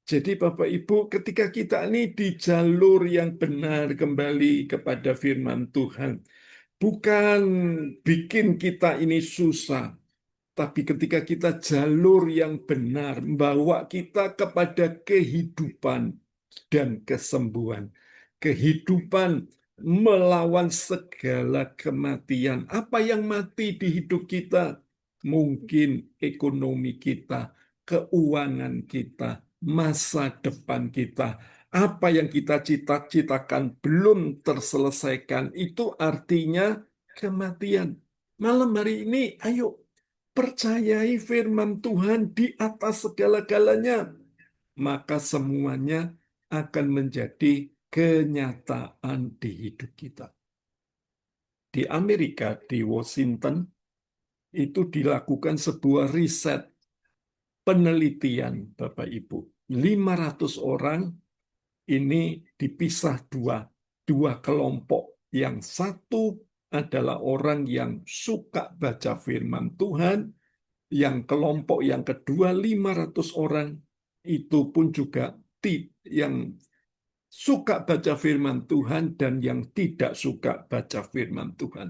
Jadi Bapak Ibu, ketika kita ini di jalur yang benar kembali kepada firman Tuhan, bukan bikin kita ini susah, tapi ketika kita jalur yang benar, membawa kita kepada kehidupan dan kesembuhan. Kehidupan melawan segala kematian. Apa yang mati di hidup kita? Mungkin ekonomi kita, keuangan kita, masa depan kita. Apa yang kita cita-citakan belum terselesaikan, itu artinya kematian. Malam hari ini, ayo percayai firman Tuhan di atas segala-galanya, maka semuanya akan menjadi kenyataan di hidup kita. Di Amerika, di Washington, itu dilakukan sebuah riset penelitian, Bapak Ibu. 500 orang ini dipisah dua kelompok. Yang satu adalah orang yang suka baca firman Tuhan, yang kelompok yang kedua 500 orang itu pun juga yang suka baca firman Tuhan dan yang tidak suka baca firman Tuhan.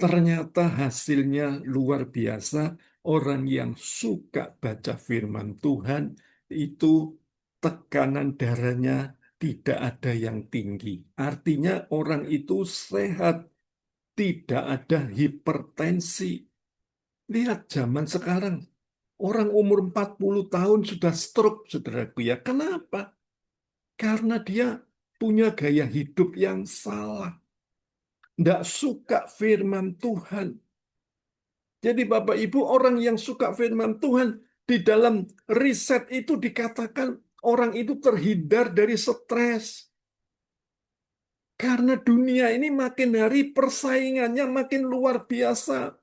Ternyata hasilnya luar biasa. Orang yang suka baca firman Tuhan itu tekanan darahnya tidak ada yang tinggi. Artinya orang itu sehat, tidak ada hipertensi. Lihat zaman sekarang, orang umur 40 tahun sudah stroke, saudaraku ya. Kenapa? Karena dia punya gaya hidup yang salah. Tidak suka firman Tuhan. Jadi Bapak Ibu, orang yang suka firman Tuhan, di dalam riset itu dikatakan orang itu terhindar dari stres. Karena dunia ini makin hari persaingannya makin luar biasa.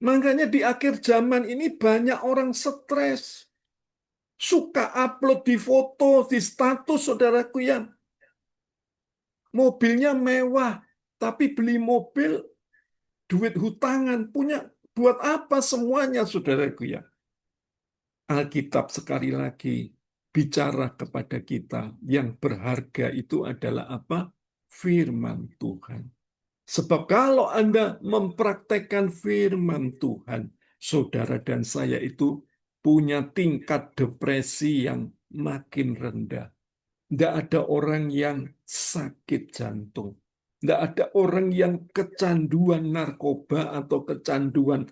Makanya di akhir zaman ini banyak orang stres. Suka upload di foto, di status, saudaraku ya. Mobilnya mewah, tapi beli mobil duit hutangan, punya Buat apa semuanya, saudaraku ya? Alkitab sekali lagi bicara kepada kita yang berharga itu adalah apa? Firman Tuhan. Sebab kalau Anda mempraktekkan firman Tuhan, saudara dan saya itu punya tingkat depresi yang makin rendah. Tidak ada orang yang sakit jantung. Tidak ada orang yang kecanduan narkoba atau kecanduan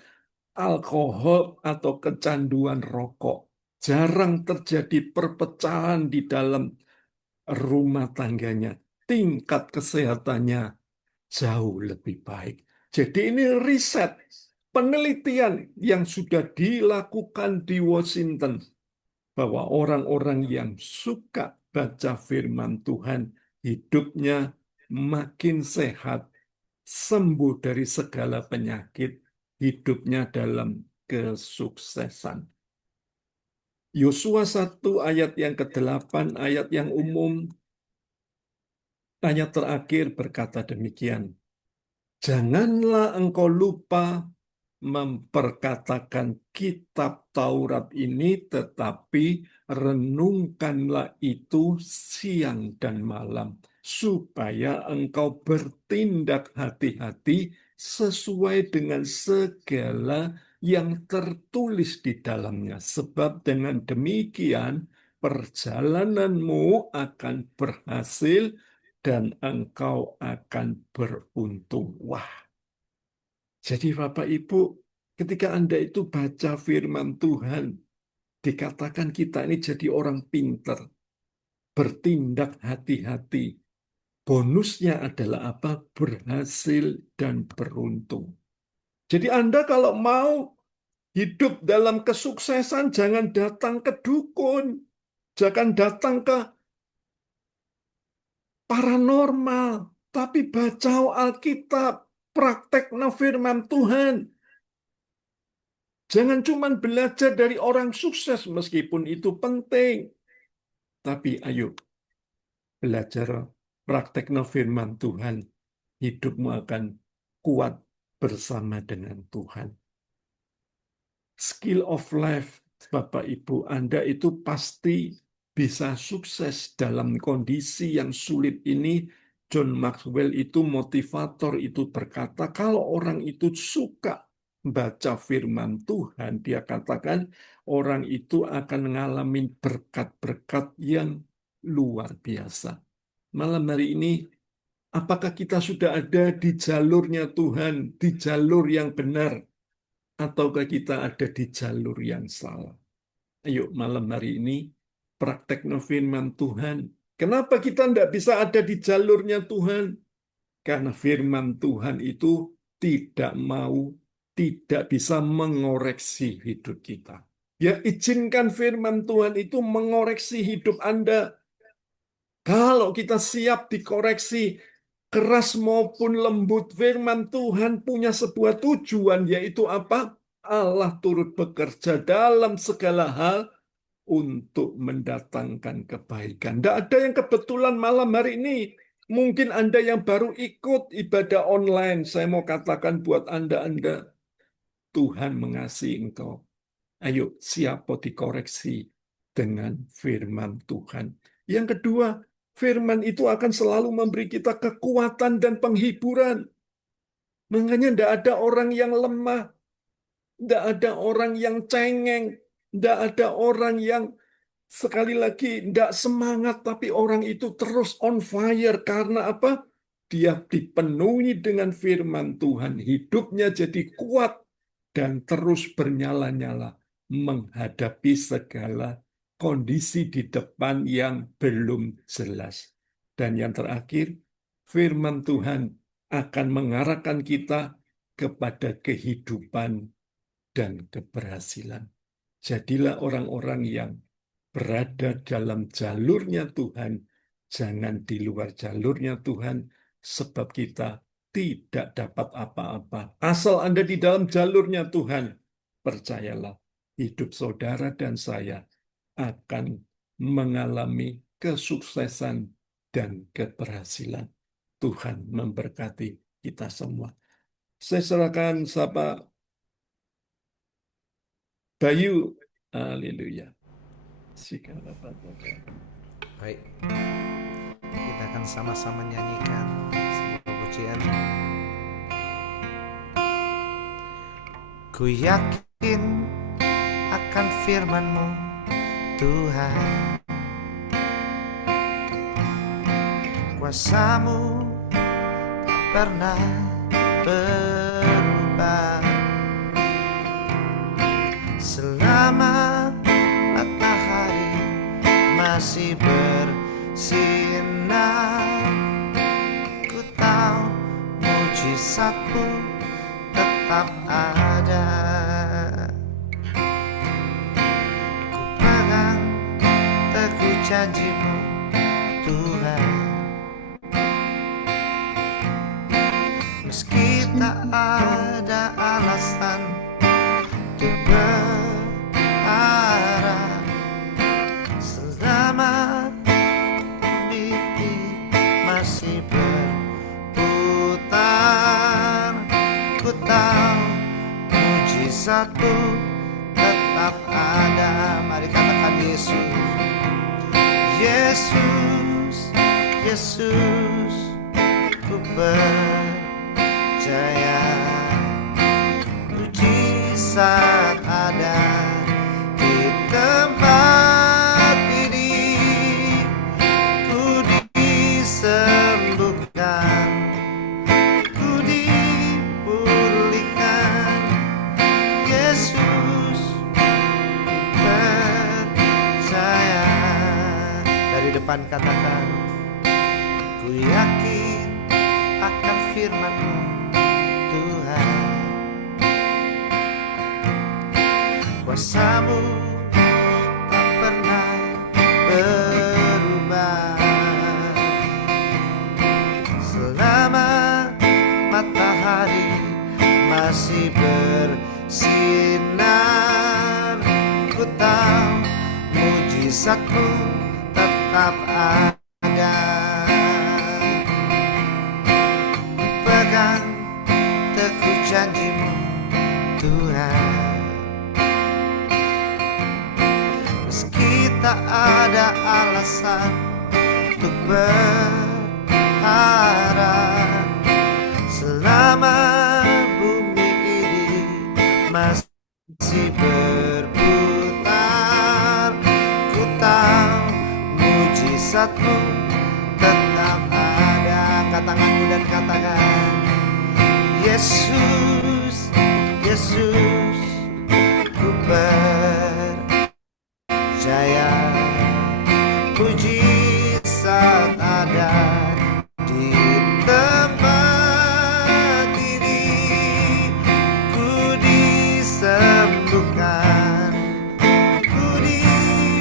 alkohol atau kecanduan rokok. Jarang terjadi perpecahan di dalam rumah tangganya. Tingkat kesehatannya jauh lebih baik. Jadi ini riset, penelitian yang sudah dilakukan di Washington bahwa orang-orang yang suka baca firman Tuhan hidupnya makin sehat, sembuh dari segala penyakit, hidupnya dalam kesuksesan. Yosua 1 ayat yang ke-8, ayat yang umum, ayat terakhir berkata demikian. Janganlah engkau lupa memperkatakan kitab Taurat ini, tetapi renungkanlah itu siang dan malam, supaya engkau bertindak hati-hati sesuai dengan segala yang tertulis di dalamnya. Sebab dengan demikian perjalananmu akan berhasil dan engkau akan beruntung. Wah, jadi Bapak Ibu, ketika Anda itu baca firman Tuhan, dikatakan kita ini jadi orang pinter, bertindak hati-hati. Bonusnya adalah apa? Berhasil dan beruntung. Jadi Anda kalau mau hidup dalam kesuksesan, jangan datang ke dukun. Jangan datang ke paranormal. Tapi baca Alkitab, praktek firman Tuhan. Jangan cuma belajar dari orang sukses, meskipun itu penting. Tapi ayo, belajar praktek firman Tuhan. Hidupmu akan kuat bersama dengan Tuhan. Skill of life, Bapak Ibu, Anda itu pasti bisa sukses dalam kondisi yang sulit ini. John Maxwell itu motivator itu berkata, kalau orang itu suka baca firman Tuhan, dia katakan orang itu akan mengalami berkat-berkat yang luar biasa. Malam hari ini, apakah kita sudah ada di jalurnya Tuhan, di jalur yang benar, ataukah kita ada di jalur yang salah? Ayo malam hari ini praktek firman Tuhan. Kenapa kita tidak bisa ada di jalurnya Tuhan? Karena firman Tuhan itu tidak mau, tidak bisa mengoreksi hidup kita. Ya, izinkan firman Tuhan itu mengoreksi hidup Anda. Kalau kita siap dikoreksi, keras maupun lembut, firman Tuhan punya sebuah tujuan, yaitu apa? Allah turut bekerja dalam segala hal untuk mendatangkan kebaikan. Tidak ada yang kebetulan malam hari ini. Mungkin Anda yang baru ikut ibadah online, saya mau katakan buat Anda, Tuhan mengasihi engkau. Ayo, siapa dikoreksi dengan firman Tuhan. Yang kedua, firman itu akan selalu memberi kita kekuatan dan penghiburan. Makanya tidak ada orang yang lemah, tidak ada orang yang cengeng, tidak ada orang yang sekali lagi tidak semangat, tapi orang itu terus on fire. Karena apa? Dia dipenuhi dengan firman Tuhan. Hidupnya jadi kuat dan terus bernyala-nyala menghadapi segala kondisi di depan yang belum jelas. Dan yang terakhir, firman Tuhan akan mengarahkan kita kepada kehidupan dan keberhasilan. Jadilah orang-orang yang berada dalam jalurnya Tuhan, jangan di luar jalurnya Tuhan, sebab kita tidak dapat apa-apa. Asal Anda di dalam jalurnya Tuhan, percayalah, hidup saudara dan saya akan mengalami kesuksesan dan keberhasilan. Tuhan memberkati kita semua. Saya serahkan Bapak Bayu, haleluya. Sikala Bapa. Baik, kita akan sama-sama nyanyikan sebuah pujian. Ku yakin akan firman-Mu, Tuhan. Kuasa-Mu tak pernah berubah. Selama matahari masih bersinar, ku tahu mujizat-Mu tetap ada. Ku pegang teguh janji-Mu, Tuhan. Meski tak ada alasan untuk berharap, selama bumi masih berputar, ku tahu mujizat-Mu tetap ada. Mari katakan Yesus, Yesus, Yesus, ku percaya mujizat ada di tempat ini. Ku disembuhkan, ku dipulihkan. Yesus, ku percaya. Dari depan katakan, ku yakin akan firman-Mu, Tuhan. Kuasa-Mu tak pernah berubah. Selama matahari masih bersinar, ku tahu mujizat-Mu tetap ada. Pegang teguh janji-Mu, Tuhan. Meski tak ada alasan untuk berharap, selama bumi ini masih berputar, ku tahu mujizat-Mu tetap ada. Angkat tanganmu dan katakan, Yesus, Yesus, ku percaya mujizat ada di tempat ini. Ku disembuhkan, ku dipulihkan.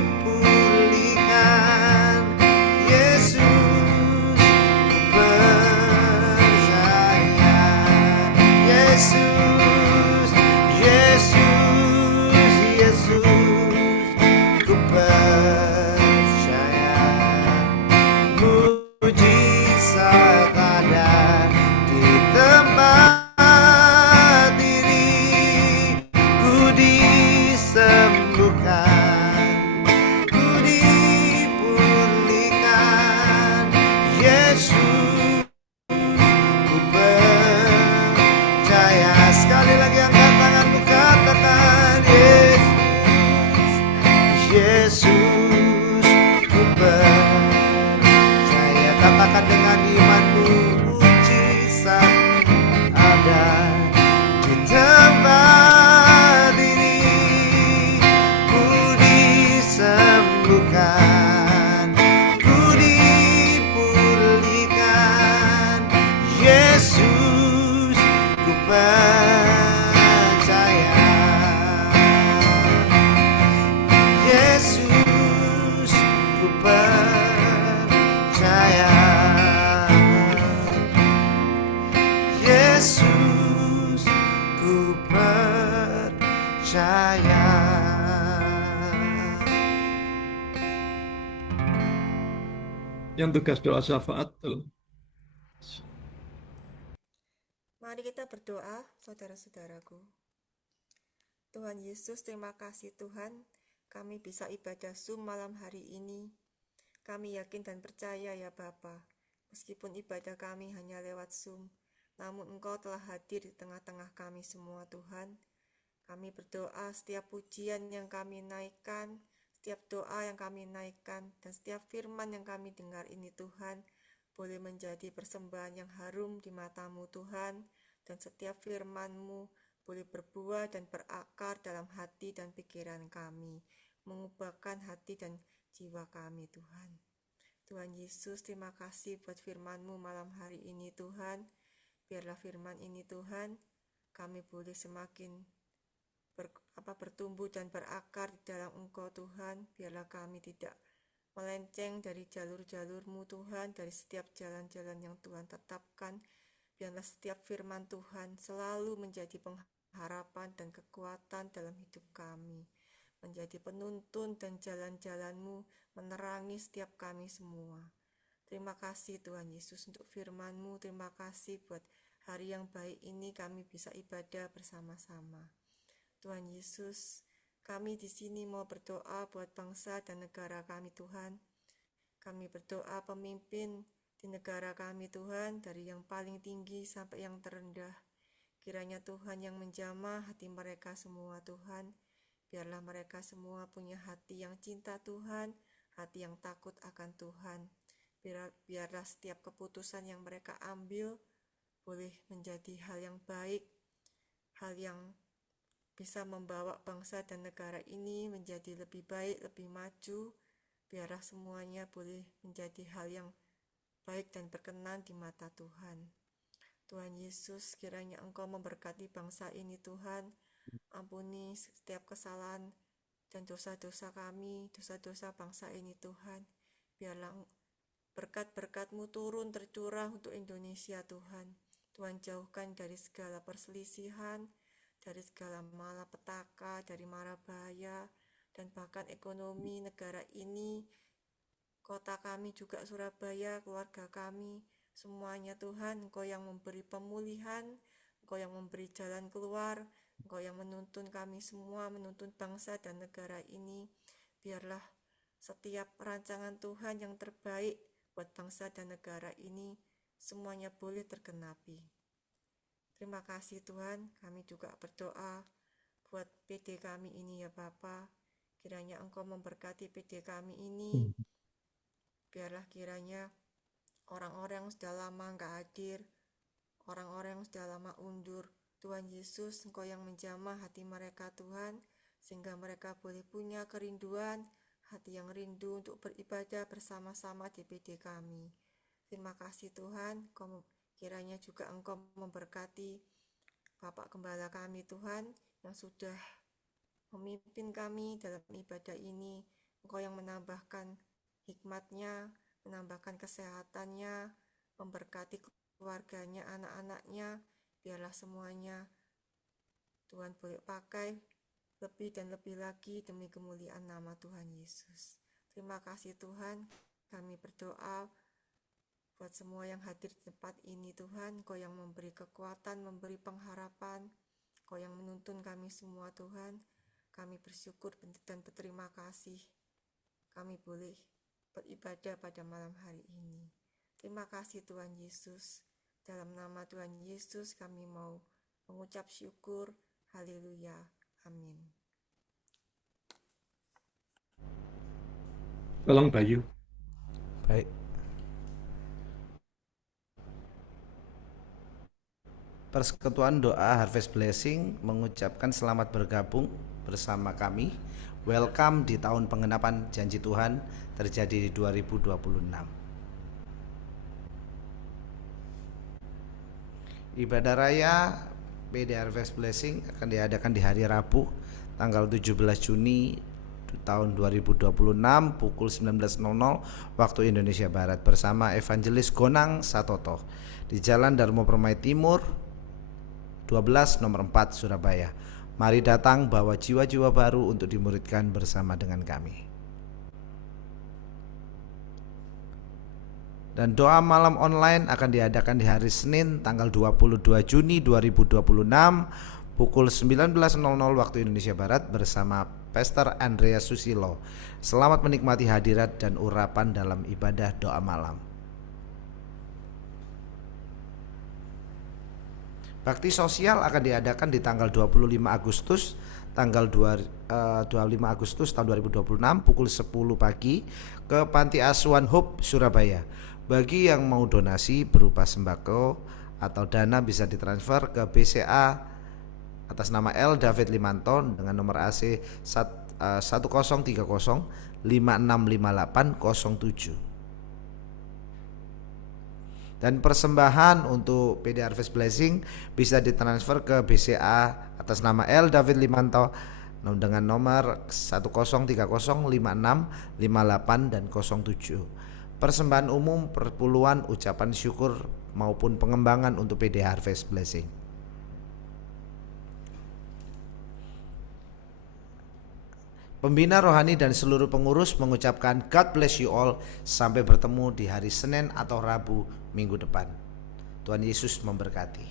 Yesus, ku percaya. Yesus, Yesus, Yesus, ku percaya mujizat ada di tempat ini. Ku disembuhkan, ku dipulihkan. Yesus, ku percaya. Sekali lagi angkat tanganmu, katakan Yesus, Yesus, ku percaya. Katakan dengan imanmu, mujizat ada di tempat ini. Ku disembuhkan, ku dipulihkan. Yesus, ku percaya. Yesus, ku percaya. Yesus, ku percaya. Yang tugas doa syafaat tuh. Mari kita berdoa, saudara-saudaraku. Tuhan Yesus, terima kasih Tuhan, kami bisa ibadah Zoom malam hari ini. Kami yakin dan percaya ya Bapa, meskipun ibadah kami hanya lewat Zoom, namun Engkau telah hadir di tengah-tengah kami semua Tuhan. Kami berdoa setiap pujian yang kami naikkan, setiap doa yang kami naikkan, dan setiap firman yang kami dengar ini Tuhan, boleh menjadi persembahan yang harum di mata-Mu Tuhan, dan setiap firman-Mu boleh berbuah dan berakar dalam hati dan pikiran kami, mengubahkan hati dan jiwa kami Tuhan. Tuhan Yesus, terima kasih buat firman-Mu malam hari ini Tuhan. Biarlah firman ini Tuhan, kami boleh semakin bertumbuh dan berakar di dalam Engkau Tuhan. Biarlah kami tidak melenceng dari jalur-jalur-Mu Tuhan, dari setiap jalan-jalan yang Tuhan tetapkan. Biarlah setiap firman Tuhan selalu menjadi pengharapan dan kekuatan dalam hidup kami, menjadi penuntun dan jalan-jalan-Mu menerangi setiap kami semua. Terima kasih Tuhan Yesus untuk firman-Mu. Terima kasih buat hari yang baik ini kami bisa ibadah bersama-sama. Tuhan Yesus, kami di sini mau berdoa buat bangsa dan negara kami Tuhan. Kami berdoa pemimpin di negara kami Tuhan, dari yang paling tinggi sampai yang terendah. Kiranya Tuhan yang menjamah hati mereka semua Tuhan. Biarlah mereka semua punya hati yang cinta Tuhan, hati yang takut akan Tuhan. Biarlah setiap keputusan yang mereka ambil boleh menjadi hal yang baik, hal yang bisa membawa bangsa dan negara ini menjadi lebih baik, lebih maju. Biarlah semuanya boleh menjadi hal yang baik dan berkenan di mata Tuhan. Tuhan Yesus, kiranya Engkau memberkati bangsa ini Tuhan. Ampuni setiap kesalahan dan dosa-dosa kami, dosa-dosa bangsa ini Tuhan. Biarlah berkat-berkat-Mu turun tercurah untuk Indonesia Tuhan. Tuhan jauhkan dari segala perselisihan, dari segala malapetaka, dari mara bahaya, dan bahkan ekonomi negara ini, kota kami juga Surabaya, keluarga kami, semuanya Tuhan, Engkau yang memberi pemulihan, Engkau yang memberi jalan keluar, Engkau yang menuntun kami semua, menuntun bangsa dan negara ini. Biarlah setiap rancangan Tuhan yang terbaik buat bangsa dan negara ini, semuanya boleh tergenapi. Terima kasih Tuhan, kami juga berdoa buat PD kami ini ya Bapa. Kiranya Engkau memberkati PD kami ini. Biarlah kiranya orang-orang yang sudah lama nggak hadir, orang-orang yang sudah lama undur, Tuhan Yesus, Engkau yang menjamah hati mereka Tuhan, sehingga mereka boleh punya kerinduan, hati yang rindu untuk beribadah bersama-sama di PD kami. Terima kasih Tuhan, kiranya juga Engkau memberkati Bapak Gembala kami Tuhan, yang sudah memimpin kami dalam ibadah ini. Engkau yang menambahkan hikmatnya, menambahkan kesehatannya, memberkati keluarganya, anak-anaknya. Biarlah semuanya Tuhan boleh pakai lebih dan lebih lagi demi kemuliaan nama Tuhan Yesus. Terima kasih Tuhan, kami berdoa buat semua yang hadir di tempat ini Tuhan. Engkau yang memberi kekuatan, memberi pengharapan, Engkau yang menuntun kami semua Tuhan. Kami bersyukur dan berterima kasih kami boleh beribadah pada malam hari ini. Terima kasih Tuhan Yesus. Dalam nama Tuhan Yesus kami mau mengucap syukur. Haleluya. Amin. Tolong Bayu. Baik. Persekutuan Doa Harvest Blessing mengucapkan selamat bergabung bersama kami. Welcome di tahun penggenapan janji Tuhan terjadi di 2026. Ibadah raya PD Harvest Blessing akan diadakan di hari Rabu tanggal 17 Juni tahun 2026 pukul 19.00 waktu Indonesia Barat bersama Evangelis Gonang Satoto di Jalan Darmo Permai Timur 12 nomor 4 Surabaya. Mari datang bawa jiwa-jiwa baru untuk dimuridkan bersama dengan kami. Dan doa malam online akan diadakan di hari Senin tanggal 22 Juni 2026 pukul 19.00 waktu Indonesia Barat bersama Pastor Andreas Susilo. Selamat menikmati hadirat dan urapan dalam ibadah doa malam. Bakti sosial akan diadakan di tanggal 25 Agustus tahun 2026 pukul 10 pagi ke Panti Asuhan Hope Surabaya. Bagi yang mau donasi berupa sembako atau dana bisa ditransfer ke BCA atas nama L. David Limanto dengan nomor AC 1030 565807. Dan persembahan untuk PD Harvest Blessing bisa ditransfer ke BCA atas nama L. David Limanto dengan nomor 10305658 dan 07. Persembahan umum, perpuluhan, ucapan syukur maupun pengembangan untuk PD Harvest Blessing. Pembina rohani dan seluruh pengurus mengucapkan God bless you all. Sampai bertemu di hari Senin atau Rabu minggu depan. Tuhan Yesus memberkati.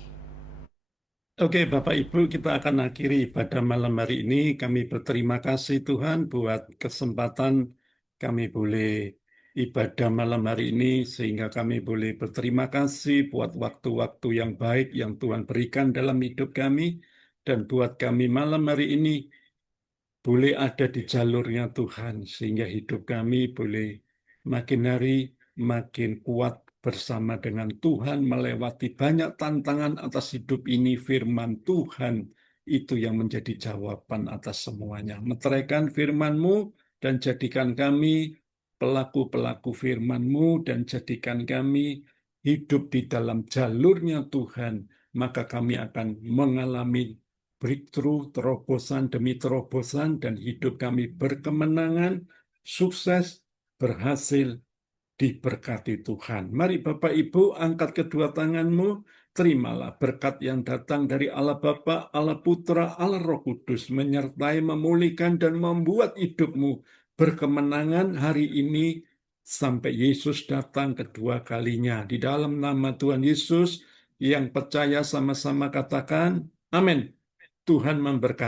Oke, Bapak Ibu, kita akan akhiri pada malam hari ini. Kami berterima kasih Tuhan buat kesempatan kami boleh ibadah malam hari ini, sehingga kami boleh berterima kasih buat waktu-waktu yang baik yang Tuhan berikan dalam hidup kami, dan buat kami malam hari ini boleh ada di jalurnya Tuhan, sehingga hidup kami boleh makin hari makin kuat bersama dengan Tuhan, melewati banyak tantangan atas hidup ini. Firman Tuhan itu yang menjadi jawaban atas semuanya. Meteraikan firman-Mu dan jadikan kami pelaku-pelaku firman-Mu, dan jadikan kami hidup di dalam jalurnya Tuhan, maka kami akan mengalami breakthrough, terobosan demi terobosan, dan hidup kami berkemenangan, sukses, berhasil, diberkati Tuhan. Mari Bapak Ibu, angkat kedua tanganmu, terimalah berkat yang datang dari Allah Bapa, Allah Putra, Allah Roh Kudus, menyertai, memulihkan, dan membuat hidupmu berkemenangan hari ini sampai Yesus datang kedua kalinya. Di dalam nama Tuhan Yesus, yang percaya sama-sama katakan, amin. Tuhan memberkati.